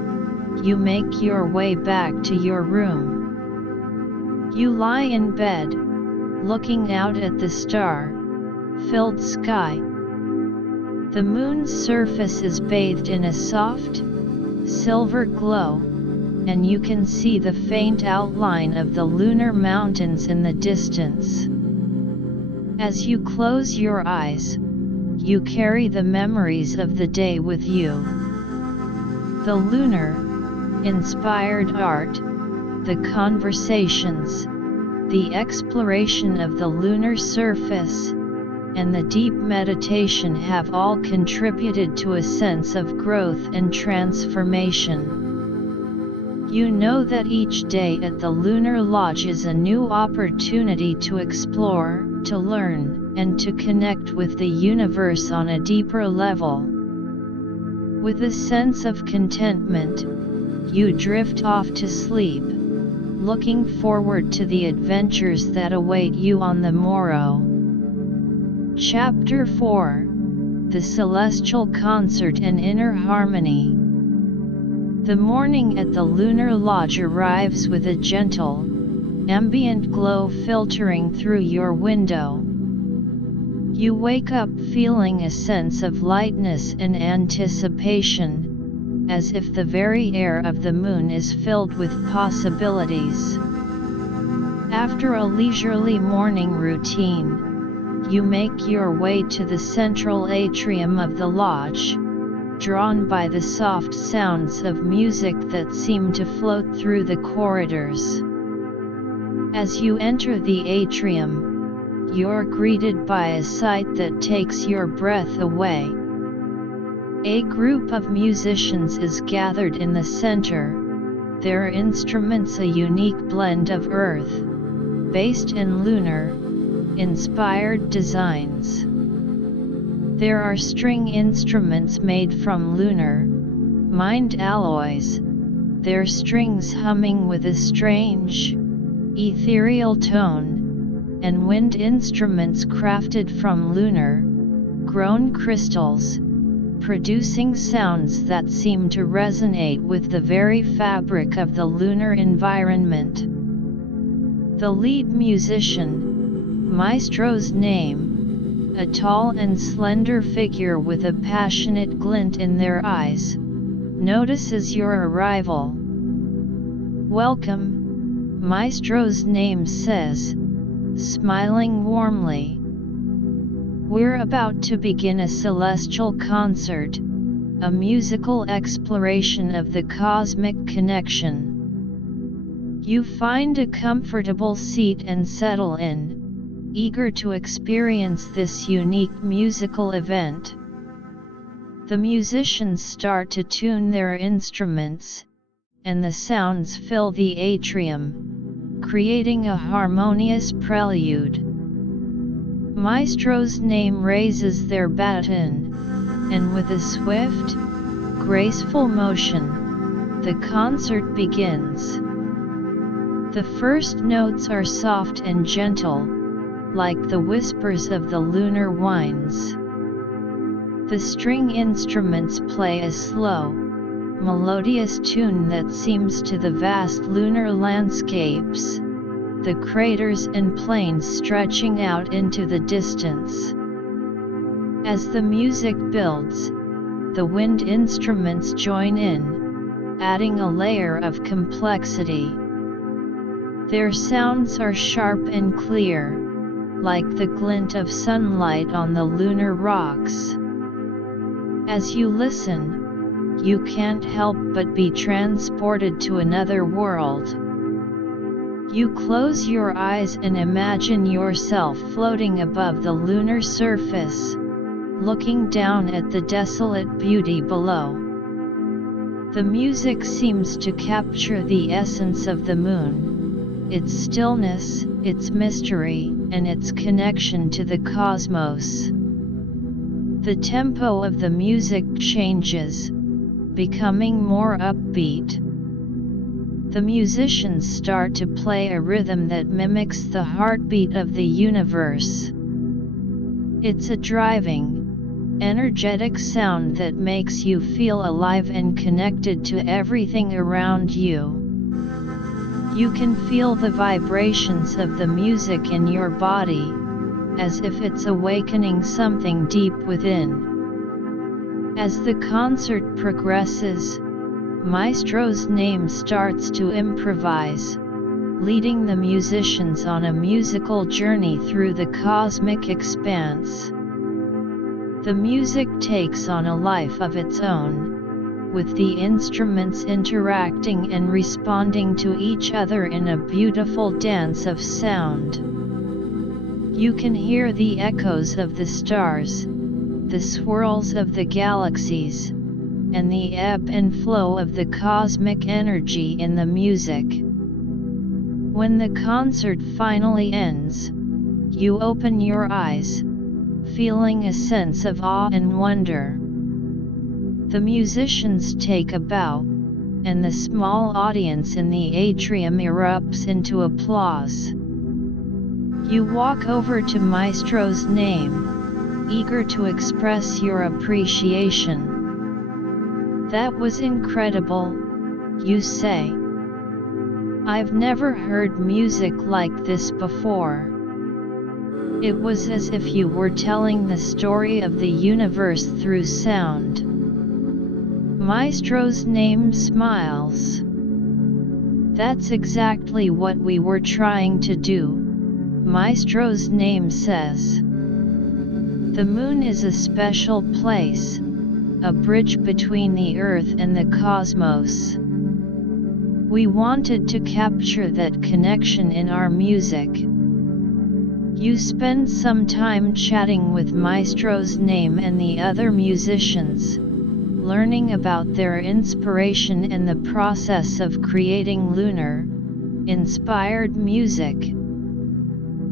you make your way back to your room. You lie in bed, looking out at the star-filled sky. The moon's surface is bathed in a soft, silver glow, and you can see the faint outline of the lunar mountains in the distance. As you close your eyes, you carry the memories of the day with you. The lunar-inspired art, the conversations, the exploration of the lunar surface, and the deep meditation have all contributed to a sense of growth and transformation. You know that each day at the Lunar Lodge is a new opportunity to explore, to learn, and to connect with the universe on a deeper level. With a sense of contentment, you drift off to sleep, looking forward to the adventures that await you on the morrow. Chapter 4: The Celestial Concert and Inner Harmony. The morning at the Lunar Lodge arrives with a gentle, ambient glow filtering through your window. You wake up feeling a sense of lightness and anticipation, as if the very air of the moon is filled with possibilities. After a leisurely morning routine, you make your way to the central atrium of the lodge, drawn by the soft sounds of music that seem to float through the corridors. As you enter the atrium, you're greeted by a sight that takes your breath away. A group of musicians is gathered in the center, their instruments a unique blend of earth-based and lunar-inspired designs. There are string instruments made from lunar-mined alloys, their strings humming with a strange, ethereal tone, and wind instruments crafted from lunar-grown crystals, producing sounds that seem to resonate with the very fabric of the lunar environment. The lead musician, Maestro's name, a tall and slender figure with a passionate glint in their eyes, notices your arrival. "Welcome," Maestro's name says, smiling warmly. "We're about to begin a celestial concert, a musical exploration of the cosmic connection. You find a comfortable seat and settle in, eager to experience this unique musical event." The musicians start to tune their instruments, and the sounds fill the atrium, creating a harmonious prelude. Maestro's name raises their baton, and with a swift, graceful motion, the concert begins. The first notes are soft and gentle, like the whispers of the lunar winds. The string instruments play a slow, melodious tune that seems to the vast lunar landscapes, the craters and plains stretching out into the distance. As the music builds, the wind instruments join in, adding a layer of complexity. Their sounds are sharp and clear, like the glint of sunlight on the lunar rocks. As you listen, you can't help but be transported to another world. You close your eyes and imagine yourself floating above the lunar surface, looking down at the desolate beauty below. The music seems to capture the essence of the moon, its stillness, its mystery, and its connection to the cosmos. The tempo of the music changes, becoming more upbeat. The musicians start to play a rhythm that mimics the heartbeat of the universe. It's a driving, energetic sound that makes you feel alive and connected to everything around you. You can feel the vibrations of the music in your body, as if it's awakening something deep within. As the concert progresses, Maestro's name starts to improvise, leading the musicians on a musical journey through the cosmic expanse. The music takes on a life of its own, with the instruments interacting and responding to each other in a beautiful dance of sound. You can hear the echoes of the stars, the swirls of the galaxies, and the ebb and flow of the cosmic energy in the music. When the concert finally ends, you open your eyes, feeling a sense of awe and wonder. The musicians take a bow, and the small audience in the atrium erupts into applause. You walk over to Maestro's name, eager to express your appreciation. "That was incredible," you say. "I've never heard music like this before." It was as if you were telling the story of the universe through sound. Maestro's name smiles. "That's exactly what we were trying to do," Maestro's name says. "The moon is a special place, a bridge between the earth and the cosmos. We wanted to capture that connection in our music." You spend some time chatting with Maestro's name and the other musicians, learning about their inspiration and the process of creating lunar-inspired music.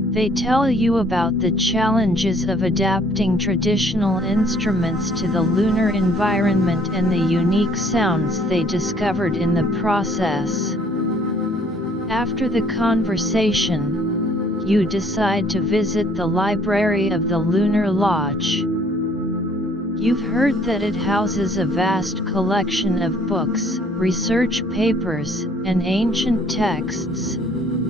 They tell you about the challenges of adapting traditional instruments to the lunar environment and the unique sounds they discovered in the process. After the conversation, you decide to visit the library of the Lunar Lodge. You've heard that it houses a vast collection of books, research papers, and ancient texts,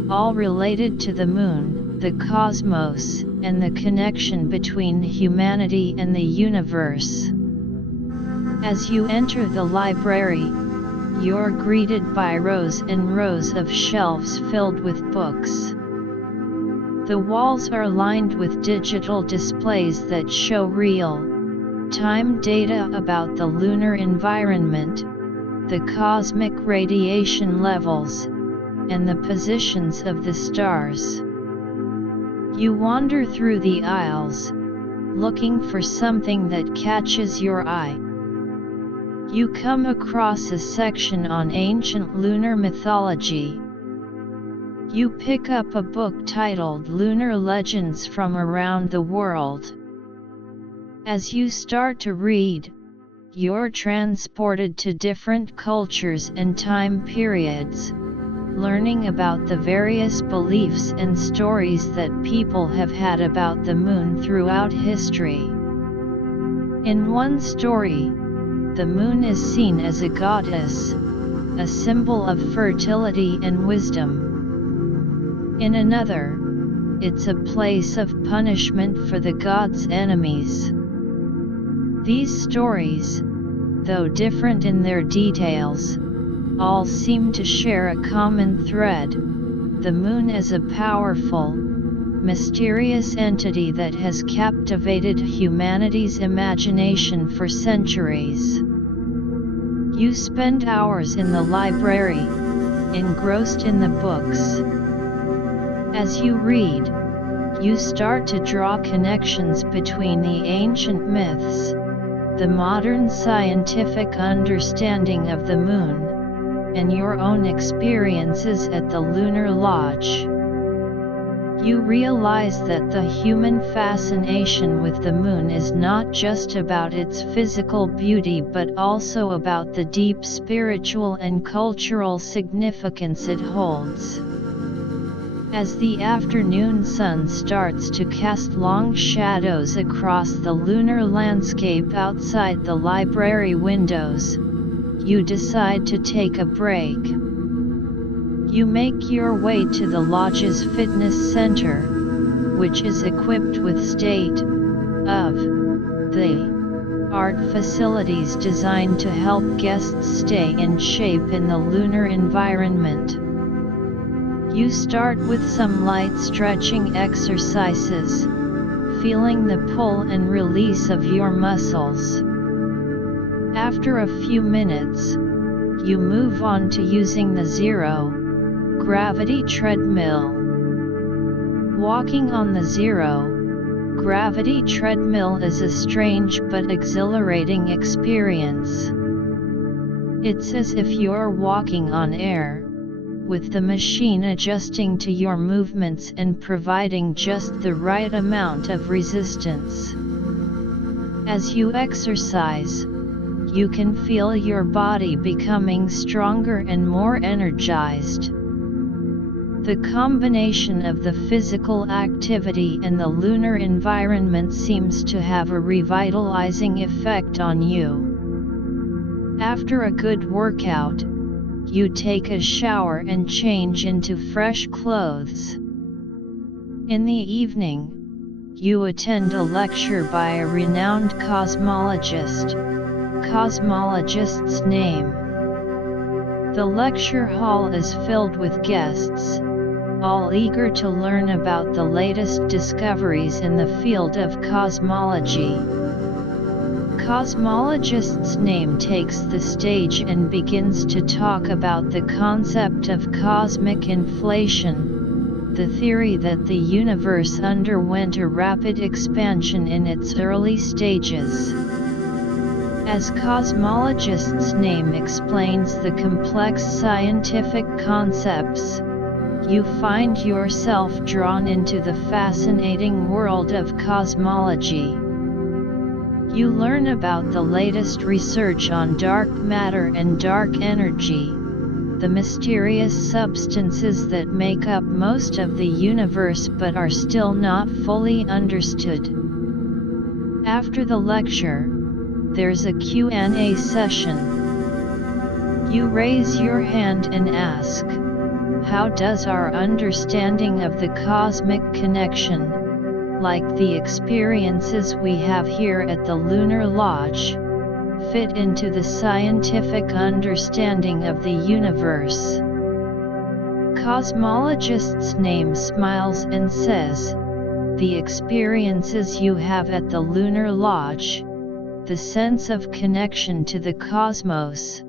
all related to the moon, the cosmos, and the connection between humanity and the universe. As you enter the library, you're greeted by rows and rows of shelves filled with books. The walls are lined with digital displays that show real-time data about the lunar environment, the cosmic radiation levels, and the positions of the stars. You wander through the aisles, looking for something that catches your eye. You come across a section on ancient lunar mythology. You pick up a book titled Lunar Legends from Around the World. As you start to read, you're transported to different cultures and time periods, learning about the various beliefs and stories that people have had about the moon throughout history. In one story, the moon is seen as a goddess, a symbol of fertility and wisdom. In another, it's a place of punishment for the gods' enemies. These stories, though different in their details, all seem to share a common thread: the moon as a powerful, mysterious entity that has captivated humanity's imagination for centuries. You spend hours in the library, engrossed in the books. As you read, you start to draw connections between the ancient myths, the modern scientific understanding of the moon, and your own experiences at the Lunar Lodge. You realize that the human fascination with the moon is not just about its physical beauty but also about the deep spiritual and cultural significance it holds. As the afternoon sun starts to cast long shadows across the lunar landscape outside the library windows, you decide to take a break. You make your way to the lodge's fitness center, which is equipped with state-of-the-art facilities designed to help guests stay in shape in the lunar environment. You start with some light stretching exercises, feeling the pull and release of your muscles. After a few minutes, you move on to using the zero-gravity treadmill. Walking on the zero-gravity treadmill is a strange but exhilarating experience. It's as if you're walking on air, with the machine adjusting to your movements and providing just the right amount of resistance. As you exercise, you can feel your body becoming stronger and more energized. The combination of the physical activity and the lunar environment seems to have a revitalizing effect on you. After a good workout, you take a shower and change into fresh clothes. In the evening, you attend a lecture by a renowned cosmologist. Cosmologist's name. The lecture hall is filled with guests, all eager to learn about the latest discoveries in the field of cosmology. Cosmologist's name takes the stage and begins to talk about the concept of cosmic inflation, the theory that the universe underwent a rapid expansion in its early stages. As cosmologist's name explains the complex scientific concepts, you find yourself drawn into the fascinating world of cosmology. You learn about the latest research on dark matter and dark energy, the mysterious substances that make up most of the universe but are still not fully understood. After the lecture, there's a Q&A session. You raise your hand and ask, how does our understanding of the cosmic connection, like the experiences we have here at the Lunar Lodge, fit into the scientific understanding of the universe? Cosmologist's name smiles and says, the experiences you have at the Lunar Lodge, the sense of connection to the cosmos,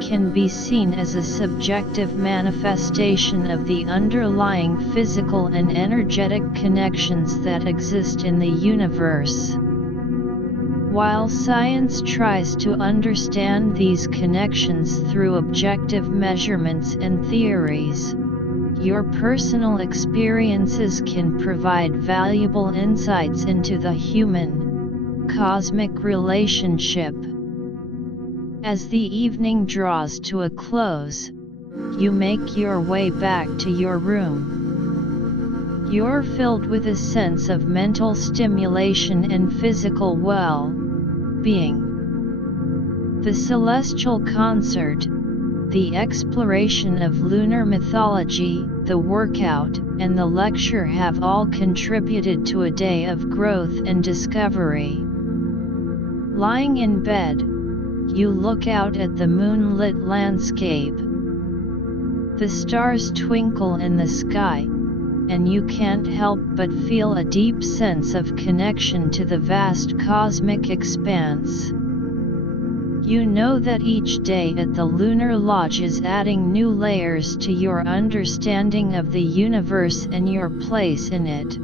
can be seen as a subjective manifestation of the underlying physical and energetic connections that exist in the universe. While science tries to understand these connections through objective measurements and theories, your personal experiences can provide valuable insights into the human-cosmic relationship. As the evening draws to a close, you make your way back to your room. You're filled with a sense of mental stimulation and physical well-being. The celestial concert, the exploration of lunar mythology, the workout, and the lecture have all contributed to a day of growth and discovery. Lying in bed, you look out at the moonlit landscape. The stars twinkle in the sky, and you can't help but feel a deep sense of connection to the vast cosmic expanse. You know that each day at the Lunar Lodge is adding new layers to your understanding of the universe and your place in it.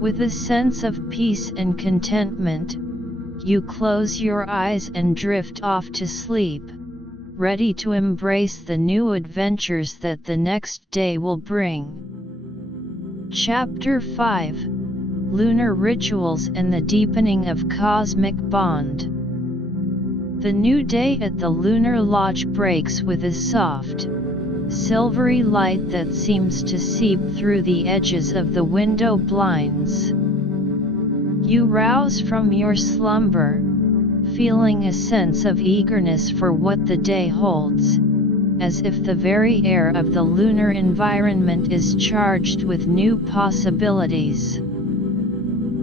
With a sense of peace and contentment, you close your eyes and drift off to sleep, ready to embrace the new adventures that the next day will bring. Chapter 5: Lunar Rituals and the Deepening of Cosmic Bond. The new day at the Lunar Lodge breaks with a soft, silvery light that seems to seep through the edges of the window blinds. You rouse from your slumber, feeling a sense of eagerness for what the day holds, as if the very air of the lunar environment is charged with new possibilities.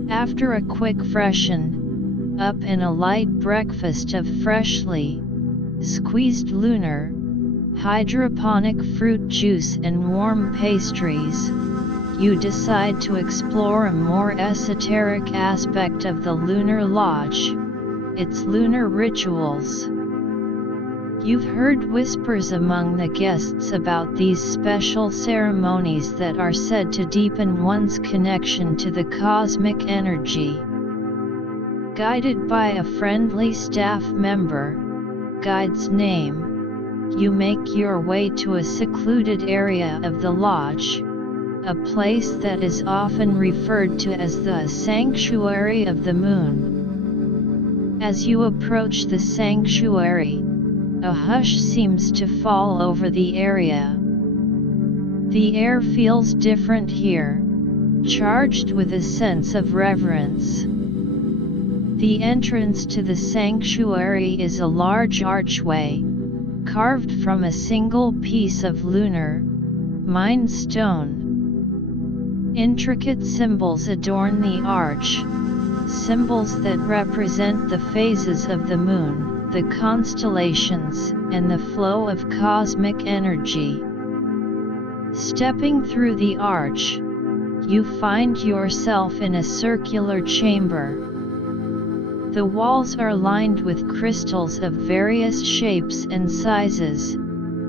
After a quick freshen up and a light breakfast of freshly squeezed lunar, hydroponic fruit juice and warm pastries, you decide to explore a more esoteric aspect of the Lunar Lodge, its lunar rituals. You've heard whispers among the guests about these special ceremonies that are said to deepen one's connection to the cosmic energy. Guided by a friendly staff member, guide's name, you make your way to a secluded area of the lodge, a place that is often referred to as the Sanctuary of the Moon. As you approach the sanctuary, a hush seems to fall over the area. The air feels different here, charged with a sense of reverence. The entrance to the sanctuary is a large archway, carved from a single piece of lunar, mined stone. Intricate symbols adorn the arch, symbols that represent the phases of the moon, the constellations, and the flow of cosmic energy. Stepping through the arch, you find yourself in a circular chamber. The walls are lined with crystals of various shapes and sizes,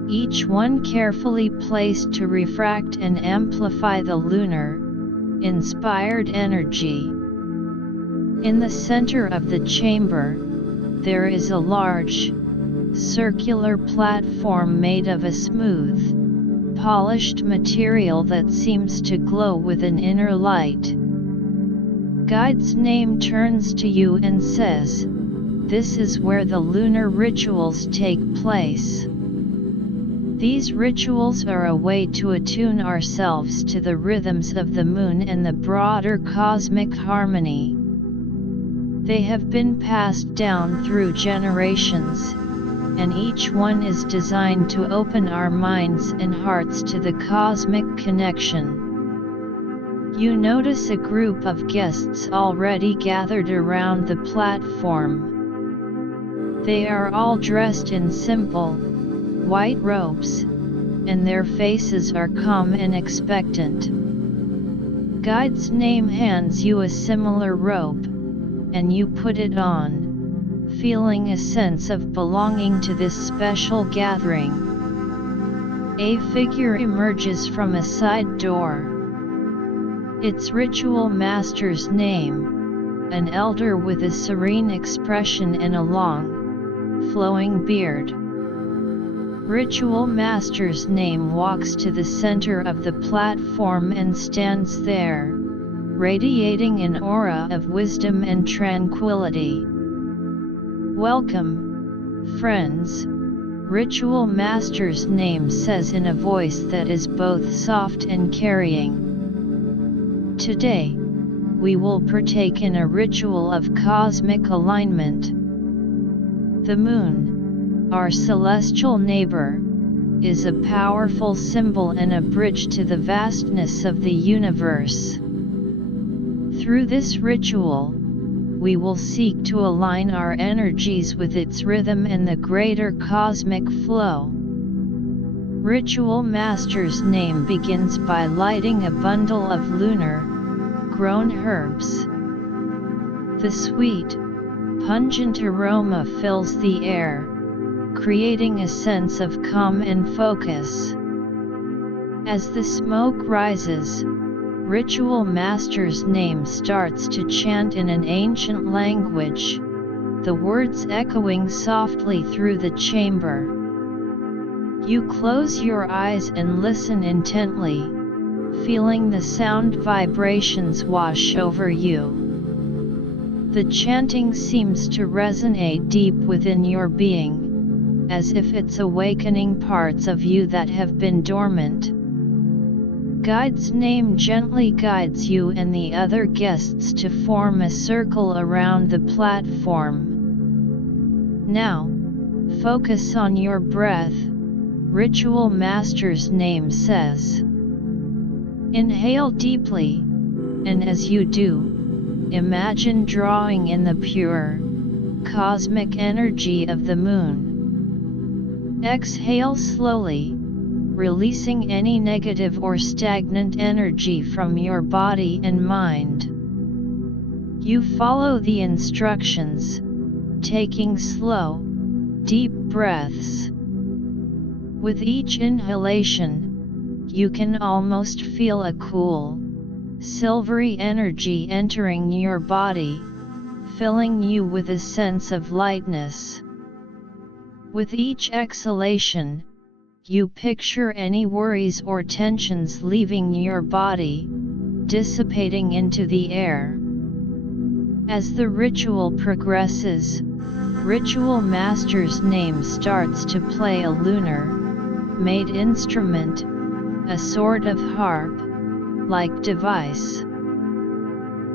each one carefully placed to refract and amplify the lunar, inspired energy. In the center of the chamber, there is a large, circular platform made of a smooth, polished material that seems to glow with an inner light. Guide's name turns to you and says, "This is where the lunar rituals take place." These rituals are a way to attune ourselves to the rhythms of the moon and the broader cosmic harmony. They have been passed down through generations, and each one is designed to open our minds and hearts to the cosmic connection. You notice a group of guests already gathered around the platform. They are all dressed in simple, white robes, and their faces are calm and expectant. Guide's name hands you a similar robe, and you put it on, feeling a sense of belonging to this special gathering. A figure emerges from a side door. Its ritual master's name, an elder with a serene expression and a long, flowing beard. Ritual master's name walks to the center of the platform and stands there, radiating an aura of wisdom and tranquility. "Welcome, friends," Ritual Master's name says in a voice that is both soft and carrying. "Today, we will partake in a ritual of cosmic alignment. The moon, our celestial neighbor, is a powerful symbol and a bridge to the vastness of the universe. Through this ritual, we will seek to align our energies with its rhythm and the greater cosmic flow. Ritual Master's name begins by lighting a bundle of lunar, grown herbs. The sweet, pungent aroma fills the air, creating a sense of calm and focus. As the smoke rises, Ritual Master's name starts to chant in an ancient language, the words echoing softly through the chamber. You close your eyes and listen intently, feeling the sound vibrations wash over you. The chanting seems to resonate deep within your being, as if it's awakening parts of you that have been dormant. Guide's name gently guides you and the other guests to form a circle around the platform. Now, focus on your breath, Ritual Master's name says. Inhale deeply, and as you do, imagine drawing in the pure, cosmic energy of the moon. Exhale slowly, releasing any negative or stagnant energy from your body and mind. You follow the instructions, taking slow, deep breaths. With each inhalation, you can almost feel a cool, silvery energy entering your body, filling you with a sense of lightness. With each exhalation, you picture any worries or tensions leaving your body, dissipating into the air. As the ritual progresses, Ritual Master's name starts to play a lunar-made instrument, a sort of harp-like device.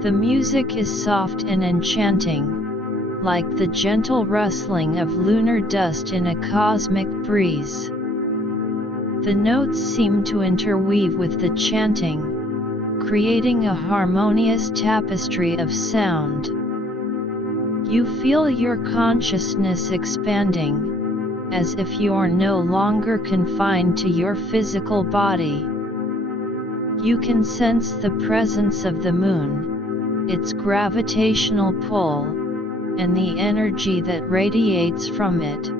The music is soft and enchanting, like the gentle rustling of lunar dust in a cosmic breeze. The notes seem to interweave with the chanting, creating a harmonious tapestry of sound. You feel your consciousness expanding, as if you're no longer confined to your physical body. You can sense the presence of the moon, its gravitational pull, and the energy that radiates from it.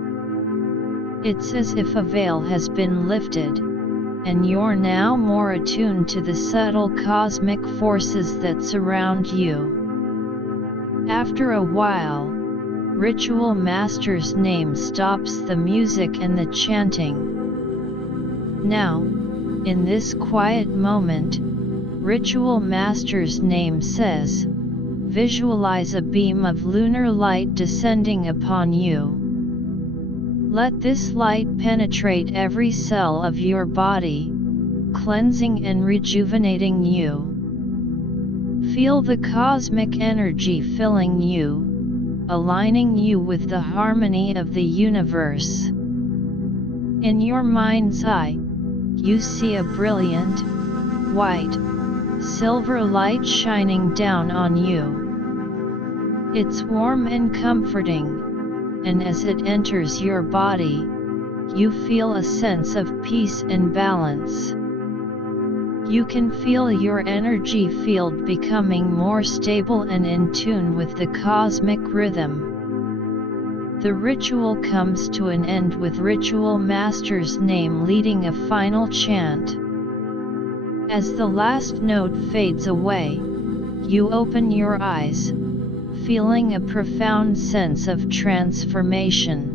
It's as if a veil has been lifted, and you're now more attuned to the subtle cosmic forces that surround you. After a while, Ritual Master's name stops the music and the chanting. Now, in this quiet moment, Ritual Master's name says, visualize a beam of lunar light descending upon you. Let this light penetrate every cell of your body, cleansing and rejuvenating you. Feel the cosmic energy filling you, aligning you with the harmony of the universe. In your mind's eye, you see a brilliant, white, silver light shining down on you. It's warm and comforting, and as it enters your body, you feel a sense of peace and balance. You can feel your energy field becoming more stable and in tune with the cosmic rhythm. The ritual comes to an end with Ritual Master's name leading a final chant. As the last note fades away, you open your eyes, feeling a profound sense of transformation.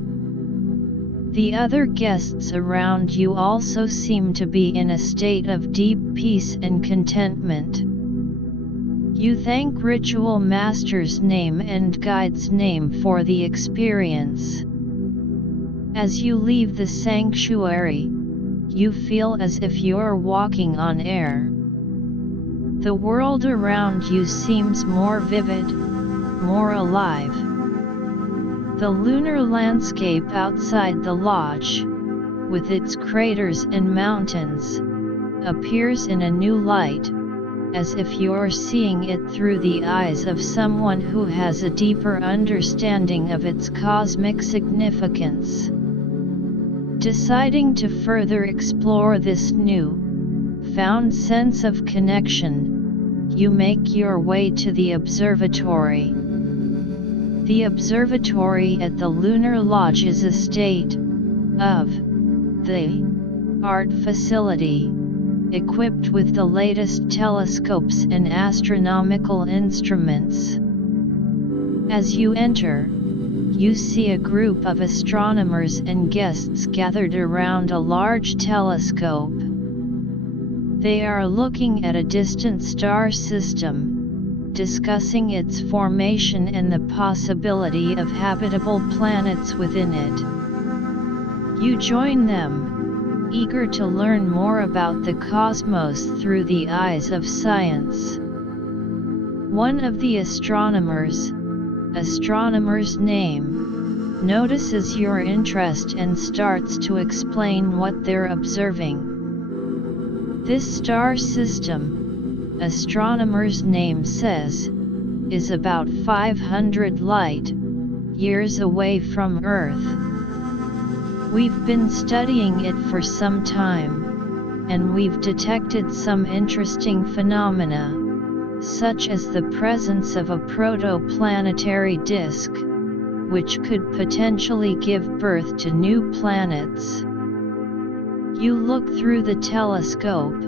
The other guests around you also seem to be in a state of deep peace and contentment. You thank Ritual Master's name and Guide's name for the experience. As you leave the sanctuary, you feel as if you're walking on air. The world around you seems more vivid, more alive. The lunar landscape outside the lodge, with its craters and mountains, appears in a new light, as if you're seeing it through the eyes of someone who has a deeper understanding of its cosmic significance. Deciding to further explore this new, found sense of connection, you make your way to the observatory. The observatory at the Lunar Lodge is a state-of-the-art facility, equipped with the latest telescopes and astronomical instruments. As you enter, you see a group of astronomers and guests gathered around a large telescope. They are looking at a distant star system, discussing its formation and the possibility of habitable planets within it. You join them, eager to learn more about the cosmos through the eyes of science. One of the astronomer's name, notices your interest and starts to explain what they're observing. This star system, astronomer's name says, is about 500 light-years away from Earth. We've been studying it for some time, and we've detected some interesting phenomena, such as the presence of a protoplanetary disk, which could potentially give birth to new planets. You look through the telescope,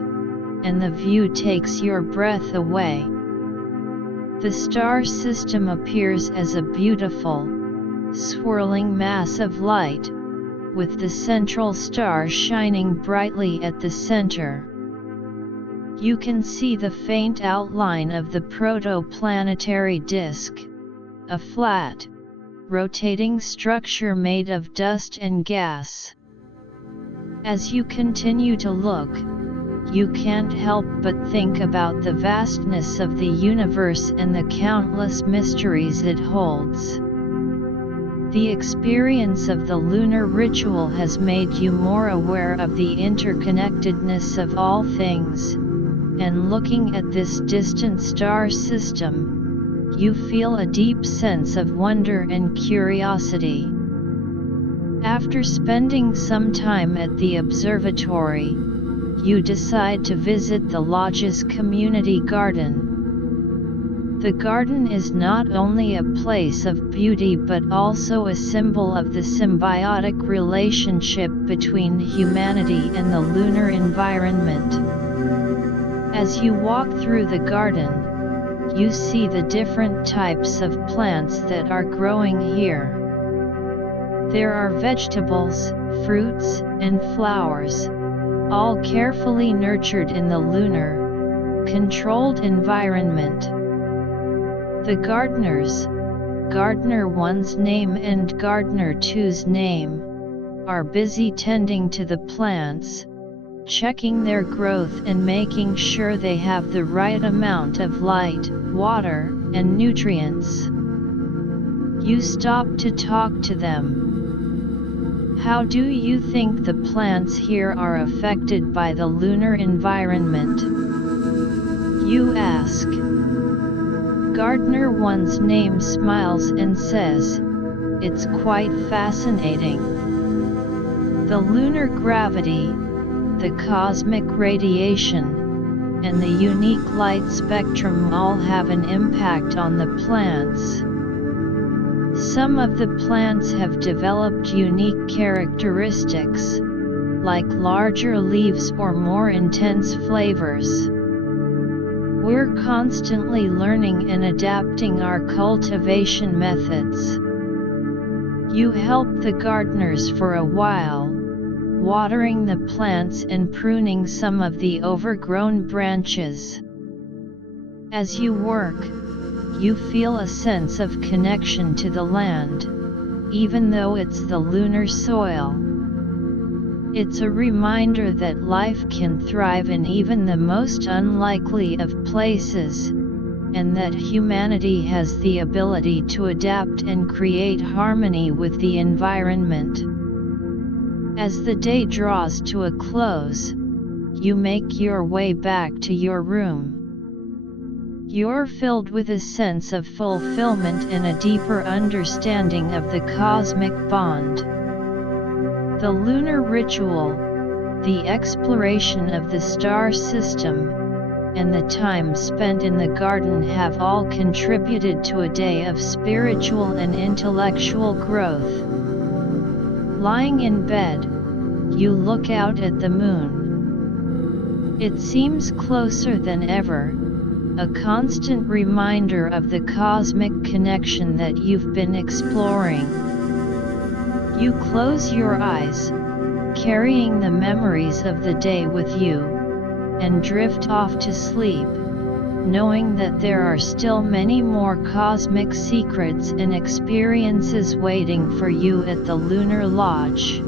and the view takes your breath away. The star system appears as a beautiful, swirling mass of light, with the central star shining brightly at the center. You can see the faint outline of the protoplanetary disk, a flat, rotating structure made of dust and gas. As you continue to look, you can't help but think about the vastness of the universe and the countless mysteries it holds. The experience of the lunar ritual has made you more aware of the interconnectedness of all things, and looking at this distant star system, you feel a deep sense of wonder and curiosity. After spending some time at the observatory, you decide to visit the lodge's community garden. The garden is not only a place of beauty but also a symbol of the symbiotic relationship between humanity and the lunar environment. As you walk through the garden, you see the different types of plants that are growing here. There are vegetables, fruits, and flowers, all carefully nurtured in the lunar, controlled environment. The gardeners, Gardener 1's name and Gardener 2's name, are busy tending to the plants, checking their growth and making sure they have the right amount of light, water, and nutrients. You stop to talk to them. How do you think the plants here are affected by the lunar environment? You ask. Gardener 1's name smiles and says, "It's quite fascinating. The lunar gravity, the cosmic radiation, and the unique light spectrum all have an impact on the plants. Some of the plants have developed unique characteristics, like larger leaves or more intense flavors. We're constantly learning and adapting our cultivation methods." You help the gardeners for a while, watering the plants and pruning some of the overgrown branches. As you work, you feel a sense of connection to the land, even though it's the lunar soil. It's a reminder that life can thrive in even the most unlikely of places, and that humanity has the ability to adapt and create harmony with the environment. As the day draws to a close, you make your way back to your room. You're filled with a sense of fulfillment and a deeper understanding of the cosmic bond. The lunar ritual, the exploration of the star system, and the time spent in the garden have all contributed to a day of spiritual and intellectual growth. Lying in bed, you look out at the moon. It seems closer than ever, a constant reminder of the cosmic connection that you've been exploring. You close your eyes, carrying the memories of the day with you, and drift off to sleep, knowing that there are still many more cosmic secrets and experiences waiting for you at the Lunar Lodge.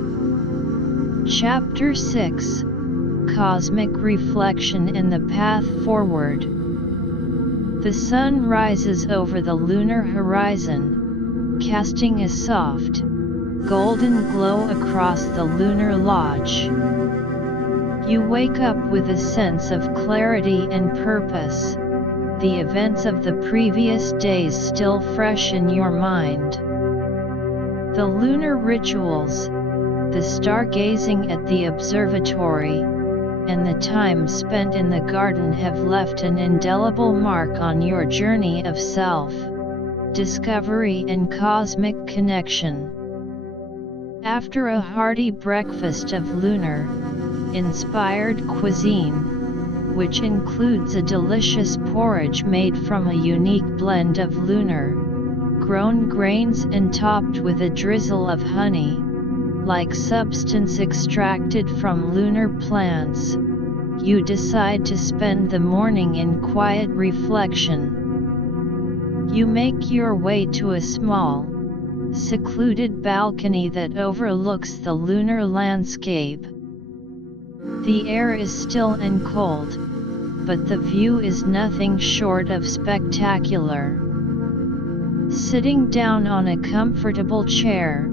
Chapter 6: Cosmic Reflection and the Path Forward. The sun rises over the lunar horizon, casting a soft, golden glow across the Lunar Lodge. You wake up with a sense of clarity and purpose, the events of the previous days still fresh in your mind. The lunar rituals, the stargazing at the observatory, and the time spent in the garden have left an indelible mark on your journey of self-discovery and cosmic connection. After a hearty breakfast of lunar-inspired cuisine, which includes a delicious porridge made from a unique blend of lunar-grown grains and topped with a drizzle of honey, like substance extracted from lunar plants, you decide to spend the morning in quiet reflection. You make your way to a small, secluded balcony that overlooks the lunar landscape. The air is still and cold, but the view is nothing short of spectacular. Sitting down on a comfortable chair,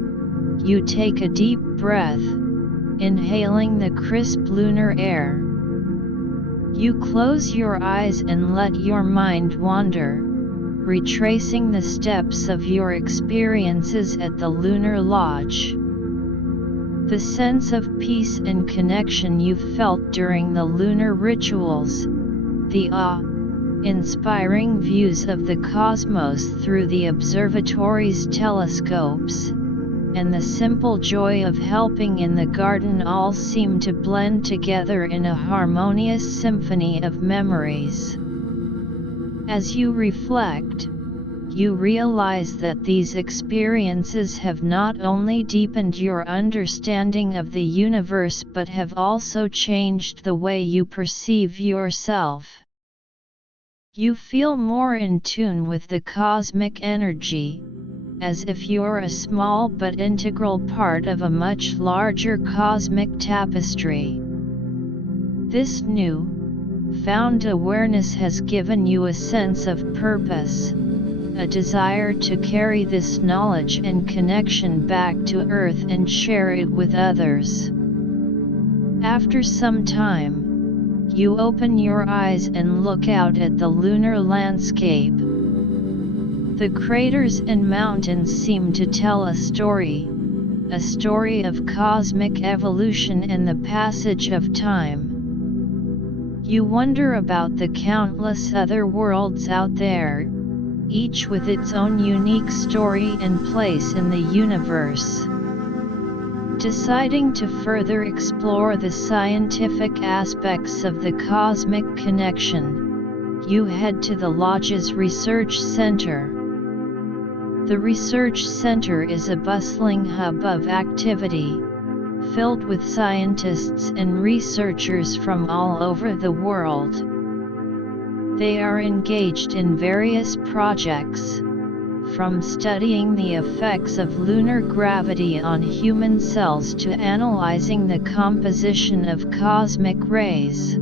you take a deep breath, inhaling the crisp lunar air. You close your eyes and let your mind wander, retracing the steps of your experiences at the Lunar Lodge. The sense of peace and connection you felt during the lunar rituals, the awe-inspiring views of the cosmos through the observatory's telescopes, and the simple joy of helping in the garden all seem to blend together in a harmonious symphony of memories. As you reflect, you realize that these experiences have not only deepened your understanding of the universe but have also changed the way you perceive yourself. You feel more in tune with the cosmic energy, as if you're a small but integral part of a much larger cosmic tapestry. This new-found awareness has given you a sense of purpose, a desire to carry this knowledge and connection back to Earth and share it with others. After some time, you open your eyes and look out at the lunar landscape. The craters and mountains seem to tell a story of cosmic evolution and the passage of time. You wonder about the countless other worlds out there, each with its own unique story and place in the universe. Deciding to further explore the scientific aspects of the cosmic connection, you head to the Lodge's Research Center. The Research Center is a bustling hub of activity, filled with scientists and researchers from all over the world. They are engaged in various projects, from studying the effects of lunar gravity on human cells to analyzing the composition of cosmic rays.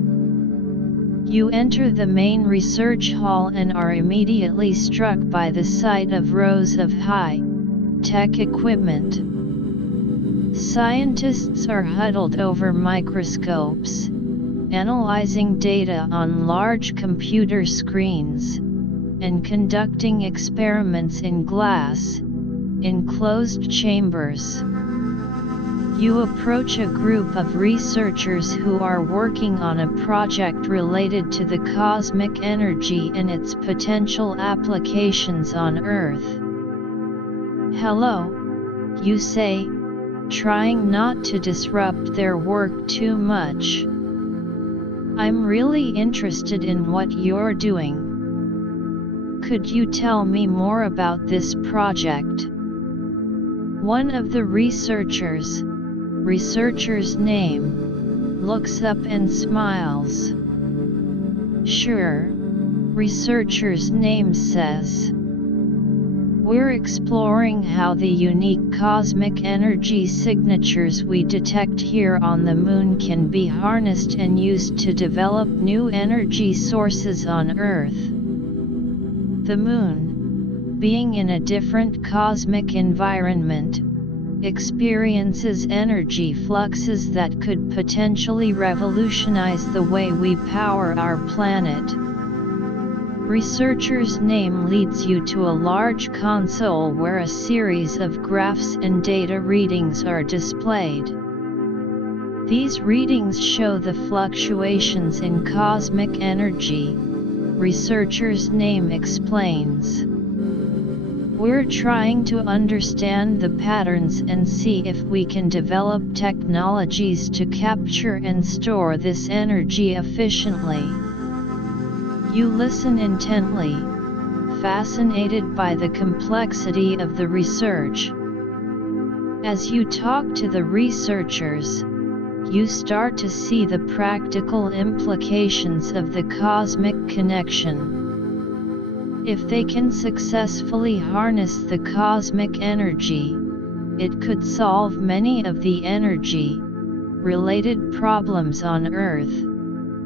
You enter the main research hall and are immediately struck by the sight of rows of high-tech equipment. Scientists are huddled over microscopes, analyzing data on large computer screens, and conducting experiments in glass, enclosed chambers. You approach a group of researchers who are working on a project related to the cosmic energy and its potential applications on Earth. "Hello," you say, trying not to disrupt their work too much. "I'm really interested in what you're doing. Could you tell me more about this project?" One of the researcher's name, looks up and smiles. "Sure," researcher's name says. "We're exploring how the unique cosmic energy signatures we detect here on the Moon can be harnessed and used to develop new energy sources on Earth." The Moon, being in a different cosmic environment, experiences energy fluxes that could potentially revolutionize the way we power our planet. Researcher's name leads you to a large console where a series of graphs and data readings are displayed. These readings show the fluctuations in cosmic energy, researcher's name explains. "We're trying to understand the patterns and see if we can develop technologies to capture and store this energy efficiently." You listen intently, fascinated by the complexity of the research. As you talk to the researchers, you start to see the practical implications of the cosmic connection. If they can successfully harness the cosmic energy, it could solve many of the energy-related problems on Earth,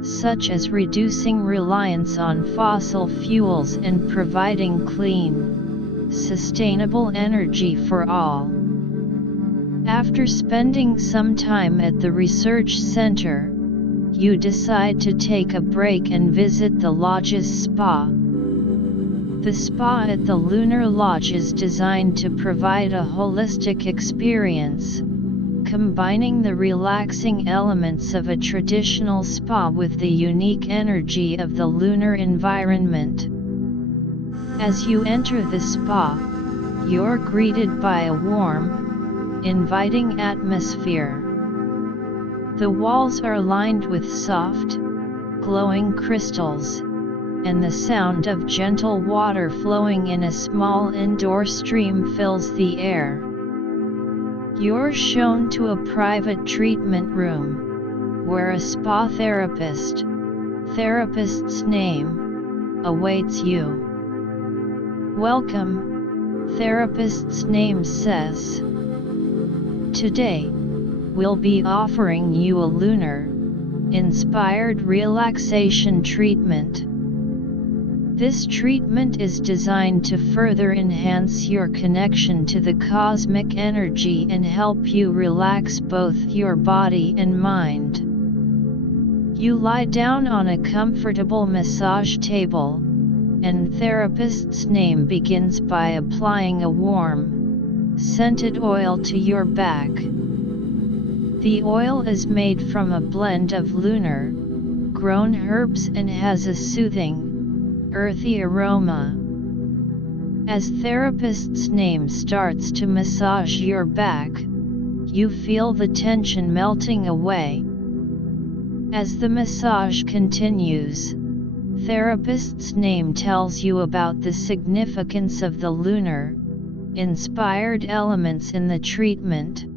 such as reducing reliance on fossil fuels and providing clean, sustainable energy for all. After spending some time at the research center, you decide to take a break and visit the lodge's spa. The spa at the Lunar Lodge is designed to provide a holistic experience, combining the relaxing elements of a traditional spa with the unique energy of the lunar environment. As you enter the spa, you're greeted by a warm, inviting atmosphere. The walls are lined with soft, glowing crystals, and the sound of gentle water flowing in a small indoor stream fills the air. You're shown to a private treatment room, where a spa therapist's name, awaits you. "Welcome," therapist's name says. "Today, we'll be offering you a lunar-inspired relaxation treatment. This treatment is designed to further enhance your connection to the cosmic energy and help you relax both your body and mind." You lie down on a comfortable massage table, and therapist's name begins by applying a warm, scented oil to your back. The oil is made from a blend of lunar-grown herbs and has a soothing, earthy aroma. As therapist's name starts to massage your back, you feel the tension melting away. As the massage continues, therapist's name tells you about the significance of the lunar-inspired elements in the treatment.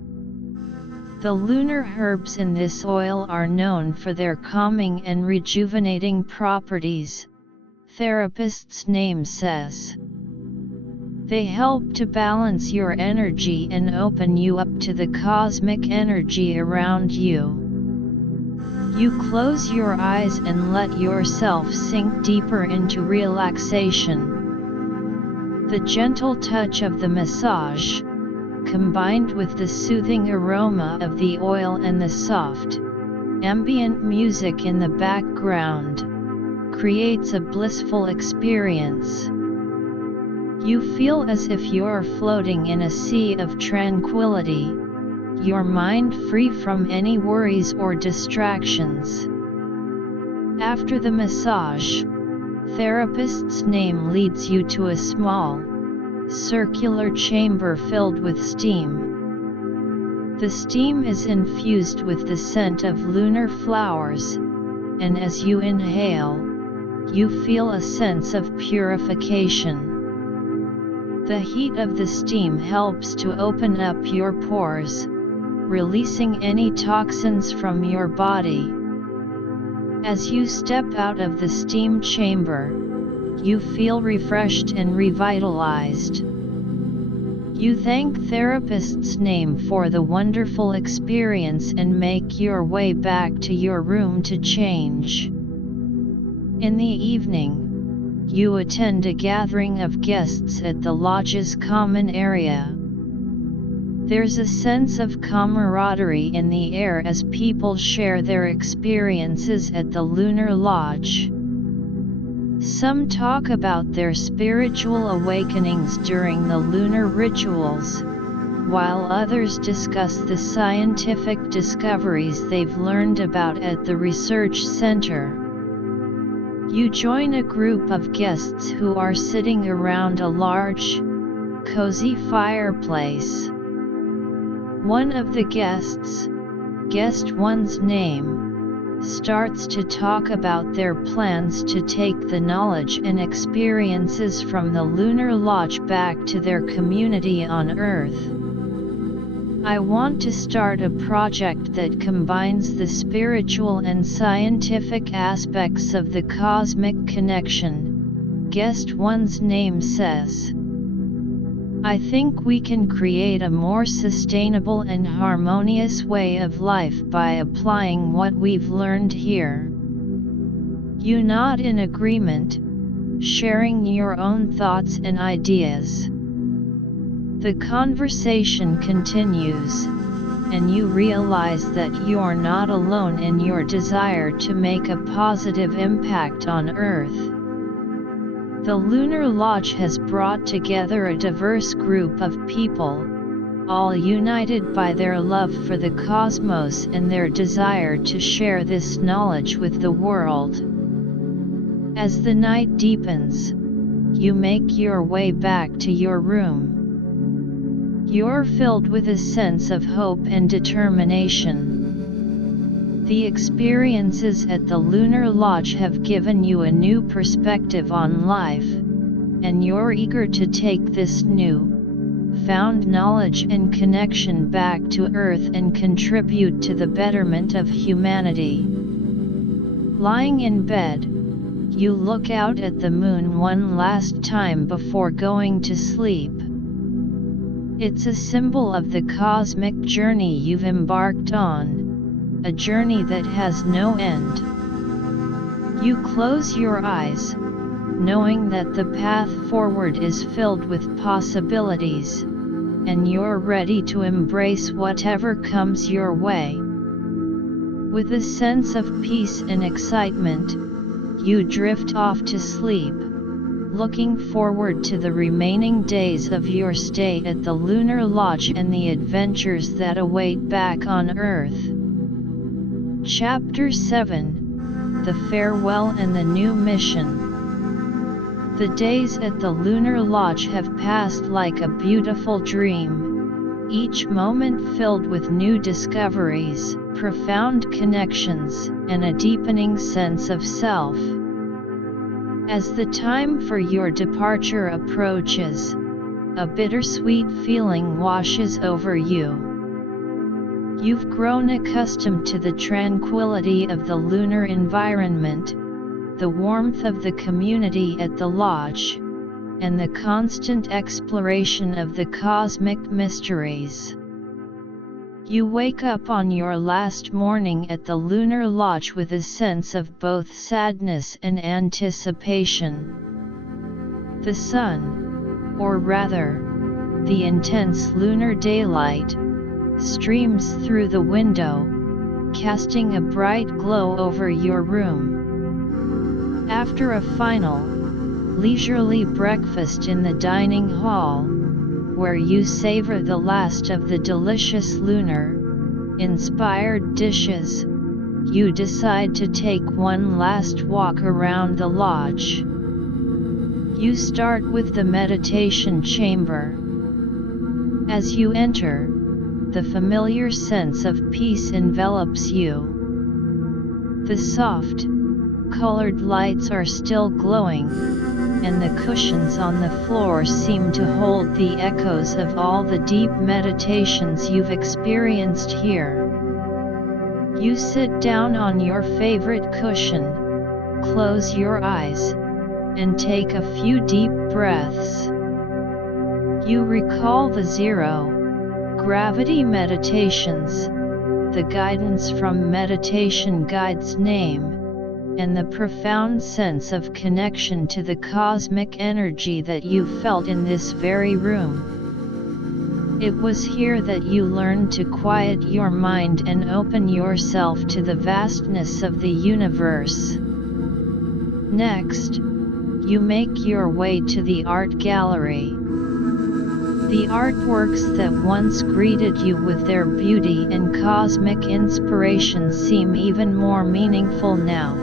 The lunar herbs in this oil are known for their calming and rejuvenating properties, therapist's name says. They help to balance your energy and open you up to the cosmic energy around you. You close your eyes and let yourself sink deeper into relaxation. The gentle touch of the massage, combined with the soothing aroma of the oil and the soft, Ambient music in the background creates a blissful experience. You feel as if you're floating in a sea of tranquility, your mind free from any worries or distractions. After the massage, therapist's name leads you to a small, circular chamber filled with steam. The steam is infused with the scent of lunar flowers, and as you inhale, you feel a sense of purification. The heat of the steam helps to open up your pores, releasing any toxins from your body. As you step out of the steam chamber, you feel refreshed and revitalized. You thank therapist's name for the wonderful experience and make your way back to your room to change. In the evening, you attend a gathering of guests at the lodge's common area. There's a sense of camaraderie in the air as people share their experiences at the Lunar Lodge. Some talk about their spiritual awakenings during the lunar rituals, while others discuss the scientific discoveries they've learned about at the research center. You join a group of guests who are sitting around a large, cozy fireplace. One of the guests, guessed one's name, starts to talk about their plans to take the knowledge and experiences from the Lunar Lodge back to their community on Earth. I want to start a project that combines the spiritual and scientific aspects of the cosmic connection, guessed one's name says. I think we can create a more sustainable and harmonious way of life by applying what we've learned here. You nod in agreement, sharing your own thoughts and ideas. The conversation continues, and you realize that you're not alone in your desire to make a positive impact on Earth. The Lunar Lodge has brought together a diverse group of people, all united by their love for the cosmos and their desire to share this knowledge with the world. As the night deepens, you make your way back to your room. You're filled with a sense of hope and determination. The experiences at the Lunar Lodge have given you a new perspective on life, and you're eager to take this new-found knowledge and connection back to Earth and contribute to the betterment of humanity. Lying in bed, you look out at the moon one last time before going to sleep. It's a symbol of the cosmic journey you've embarked on, a journey that has no end. You close your eyes, knowing that the path forward is filled with possibilities, and you're ready to embrace whatever comes your way. With a sense of peace and excitement, you drift off to sleep, looking forward to the remaining days of your stay at the Lunar Lodge and the adventures that await back on Earth. Chapter 7: The Farewell and the New Mission. The days at the Lunar Lodge have passed like a beautiful dream, each moment filled with new discoveries, profound connections, and a deepening sense of self. As the time for your departure approaches, a bittersweet feeling washes over you. You've grown accustomed to the tranquility of the lunar environment, the warmth of the community at the lodge, and the constant exploration of the cosmic mysteries. You wake up on your last morning at the Lunar Lodge with a sense of both sadness and anticipation. The sun, or rather, the intense lunar daylight, streams through the window, casting a bright glow over your room. After a final, leisurely breakfast in the dining hall, where you savor the last of the delicious lunar-inspired dishes, you decide to take one last walk around the lodge. You start with the meditation chamber. As you enter, the familiar sense of peace envelops you. The soft, colored lights are still glowing, and the cushions on the floor seem to hold the echoes of all the deep meditations you've experienced here. You sit down on your favorite cushion, close your eyes, and take a few deep breaths. You recall the zero gravity meditations, the guidance from meditation guide's name, and the profound sense of connection to the cosmic energy that you felt in this very room. It was here that you learned to quiet your mind and open yourself to the vastness of the universe. Next, you make your way to the art gallery. The artworks that once greeted you with their beauty and cosmic inspiration seem even more meaningful now.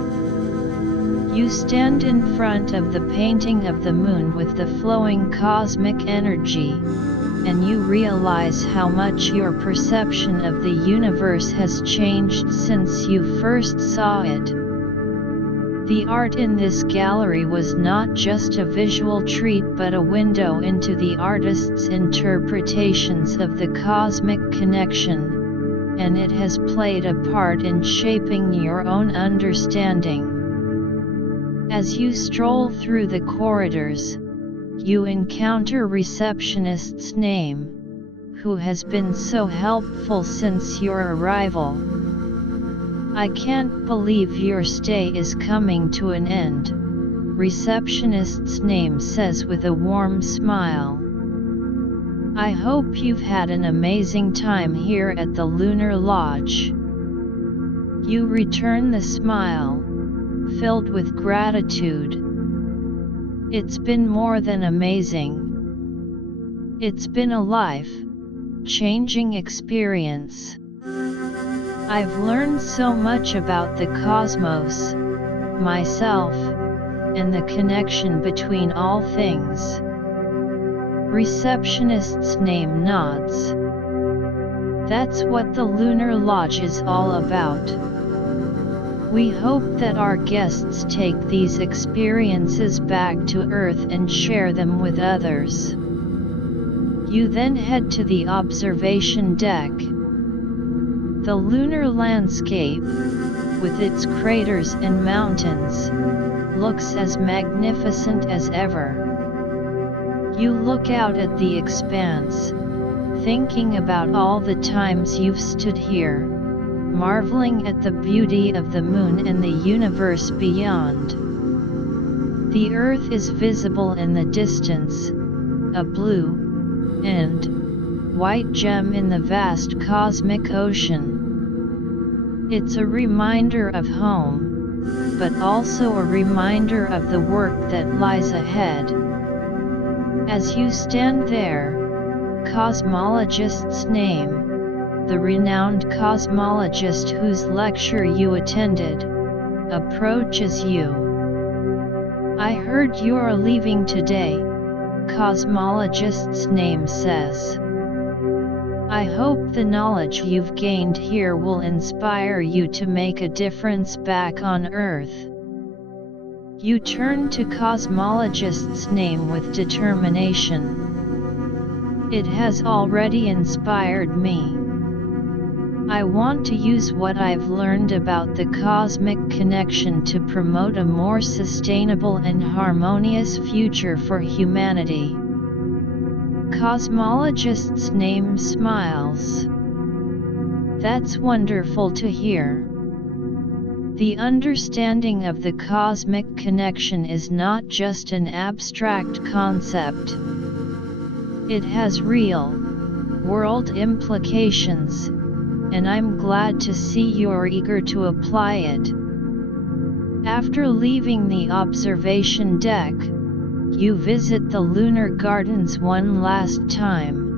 You stand in front of the painting of the moon with the flowing cosmic energy, and you realize how much your perception of the universe has changed since you first saw it. The art in this gallery was not just a visual treat but a window into the artist's interpretations of the cosmic connection, and it has played a part in shaping your own understanding. As you stroll through the corridors, you encounter receptionist's name, who has been so helpful since your arrival. "I can't believe your stay is coming to an end," receptionist's name says with a warm smile. "I hope you've had an amazing time here at the Lunar Lodge." You return the smile, filled with gratitude. "It's been more than amazing. It's been a life-changing experience. I've learned so much about the cosmos, myself, and the connection between all things." Receptionist's name nods. "That's what the Lunar Lodge is all about. We hope that our guests take these experiences back to Earth and share them with others." You then head to the observation deck. The lunar landscape, with its craters and mountains, looks as magnificent as ever. You look out at the expanse, thinking about all the times you've stood here, marveling at the beauty of the moon and the universe beyond. The Earth is visible in the distance, a blue and white gem in the vast cosmic ocean. It's a reminder of home, but also a reminder of the work that lies ahead. As you stand there, cosmologist's name, the renowned cosmologist whose lecture you attended, approaches you. "I heard you're leaving today," cosmologist's name says. "I hope the knowledge you've gained here will inspire you to make a difference back on Earth." You turn to cosmologist's name with determination. "It has already inspired me. I want to use what I've learned about the cosmic connection to promote a more sustainable and harmonious future for humanity." Cosmologist's name smiles. "That's wonderful to hear. The understanding of the cosmic connection is not just an abstract concept. It has real, world implications, and I'm glad to see you're eager to apply it. After leaving the observation deck, you visit the lunar gardens one last time.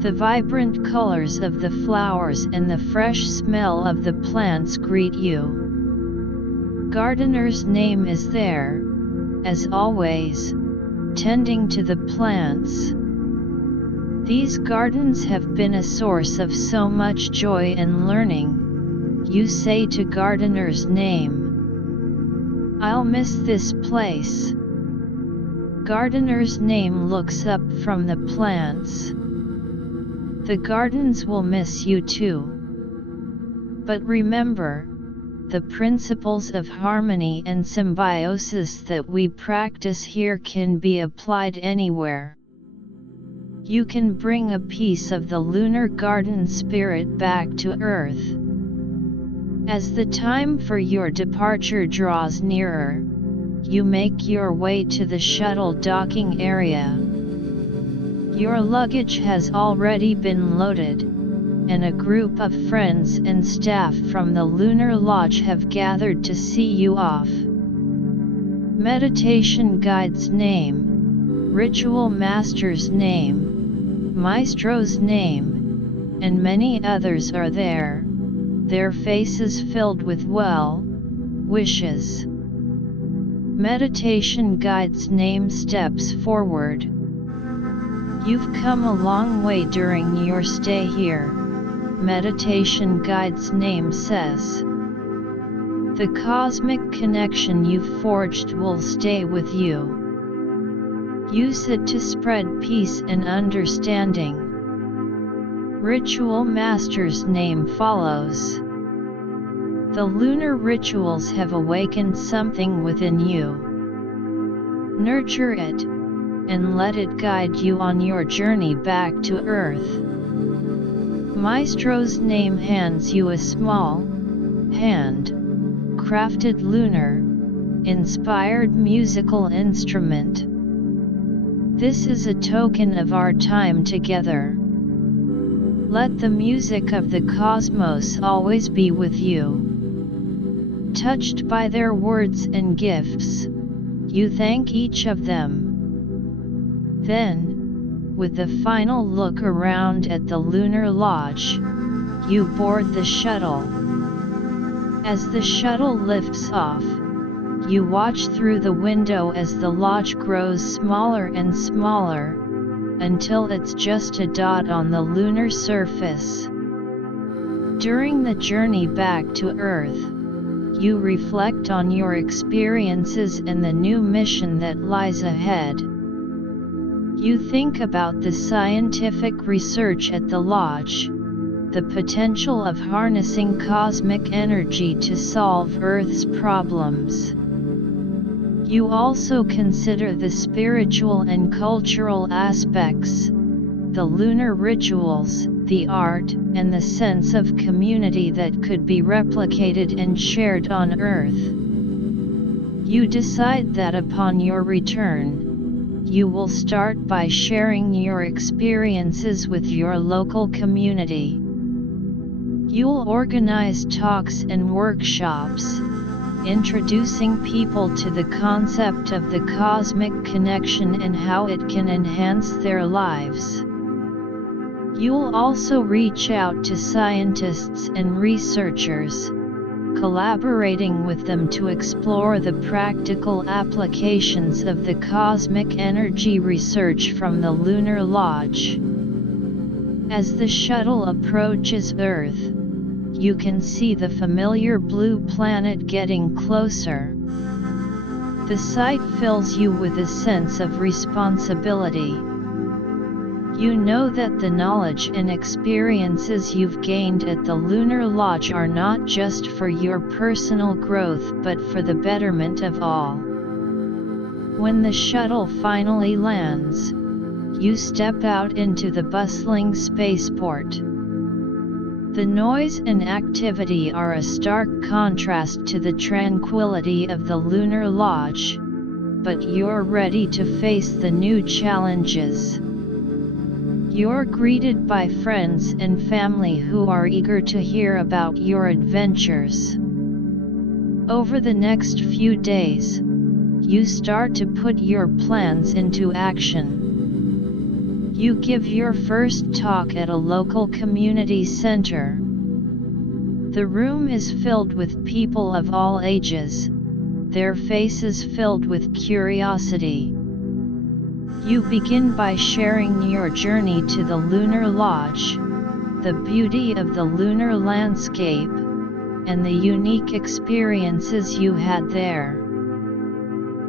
The vibrant colors of the flowers and the fresh smell of the plants greet you. Gardener's name is there, as always, tending to the plants. These gardens have been a source of so much joy and learning, you say to Gardener's name. I'll miss this place. Gardener's name looks up from the plants. The gardens will miss you too. But remember, the principles of harmony and symbiosis that we practice here can be applied anywhere. You can bring a piece of the lunar garden spirit back to Earth. As the time for your departure draws nearer, you make your way to the shuttle docking area. Your luggage has already been loaded, and a group of friends and staff from the Lunar Lodge have gathered to see you off. Meditation guide's name, ritual master's name, maestro's name, and many others are there, their faces filled with wishes. Meditation guide's name steps forward. You've come a long way during your stay here, meditation guide's name says. The cosmic connection you've forged will stay with you. Use it to spread peace and understanding. Ritual master's name follows. The lunar rituals have awakened something within you. Nurture it, and let it guide you on your journey back to Earth. Maestro's name hands you a small, hand-crafted lunar-inspired musical instrument. This is a token of our time together. Let the music of the cosmos always be with you. Touched by their words and gifts, you thank each of them. Then, with the final look around at the Lunar Lodge, you board the shuttle. As the shuttle lifts off, you watch through the window as the lodge grows smaller and smaller, until it's just a dot on the lunar surface. During the journey back to Earth, you reflect on your experiences and the new mission that lies ahead. You think about the scientific research at the lodge, the potential of harnessing cosmic energy to solve Earth's problems. You also consider the spiritual and cultural aspects, the lunar rituals, the art, and the sense of community that could be replicated and shared on Earth. You decide that upon your return, you will start by sharing your experiences with your local community. You'll organize talks and workshops, introducing people to the concept of the cosmic connection and how it can enhance their lives. You'll also reach out to scientists and researchers, collaborating with them to explore the practical applications of the cosmic energy research from the Lunar Lodge. As the shuttle approaches Earth, you can see the familiar blue planet getting closer. The sight fills you with a sense of responsibility. You know that the knowledge and experiences you've gained at the Lunar Lodge are not just for your personal growth but for the betterment of all. When the shuttle finally lands, you step out into the bustling spaceport. The noise and activity are a stark contrast to the tranquility of the Lunar Lodge, but you're ready to face the new challenges. You're greeted by friends and family who are eager to hear about your adventures. Over the next few days, you start to put your plans into action. You give your first talk at a local community center. The room is filled with people of all ages, their faces filled with curiosity. You begin by sharing your journey to the Lunar Lodge, the beauty of the lunar landscape, and the unique experiences you had there.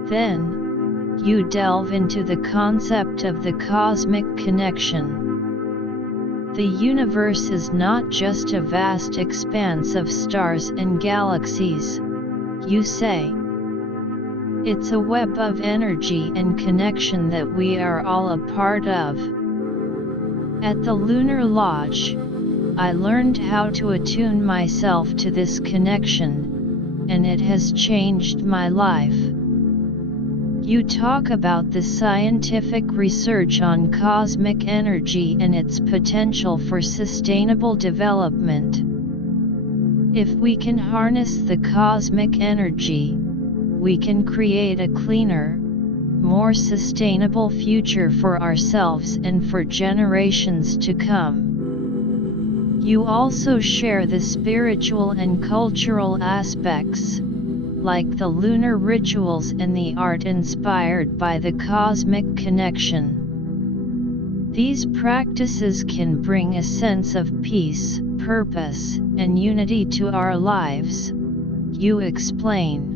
Then, you delve into the concept of the cosmic connection. The universe is not just a vast expanse of stars and galaxies, you say. It's a web of energy and connection that we are all a part of. At the Lunar Lodge, I learned how to attune myself to this connection, and it has changed my life. You talk about the scientific research on cosmic energy and its potential for sustainable development. If we can harness the cosmic energy, we can create a cleaner, more sustainable future for ourselves and for generations to come. You also share the spiritual and cultural aspects, like the lunar rituals and the art inspired by the cosmic connection. These practices can bring a sense of peace, purpose, and unity to our lives, you explain.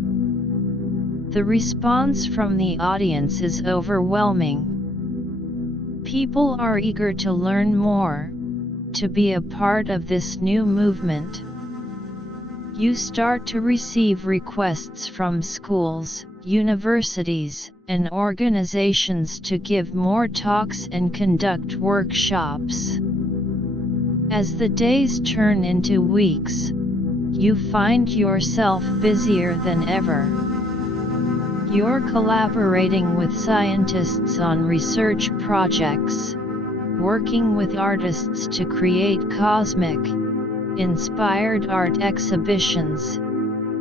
The response from the audience is overwhelming. People are eager to learn more, to be a part of this new movement. You start to receive requests from schools, universities, and organizations to give more talks and conduct workshops. As the days turn into weeks, you find yourself busier than ever. You're collaborating with scientists on research projects, working with artists to create cosmic, inspired art exhibitions,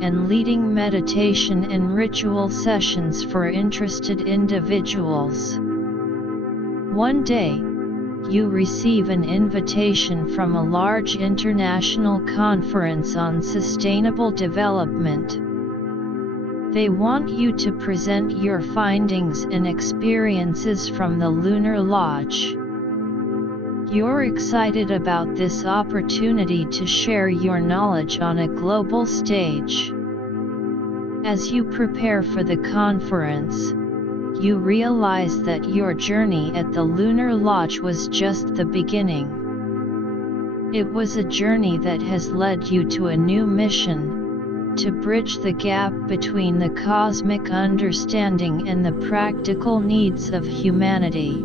and leading meditation and ritual sessions for interested individuals. One day, you receive an invitation from a large international conference on sustainable development. They want you to present your findings and experiences from the Lunar Lodge. You're excited about this opportunity to share your knowledge on a global stage. As you prepare for the conference, you realize that your journey at the Lunar Lodge was just the beginning. It was a journey that has led you to a new mission, to bridge the gap between the cosmic understanding and the practical needs of humanity.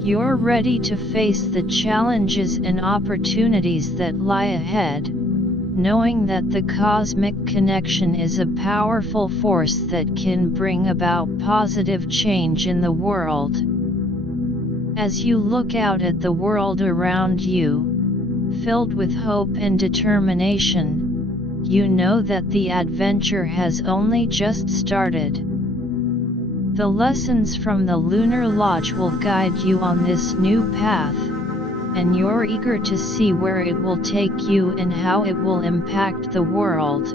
You're ready to face the challenges and opportunities that lie ahead, knowing that the cosmic connection is a powerful force that can bring about positive change in the world. As you look out at the world around you, filled with hope and determination, you know that the adventure has only just started. The lessons from the Lunar Lodge will guide you on this new path, and you're eager to see where it will take you and how it will impact the world.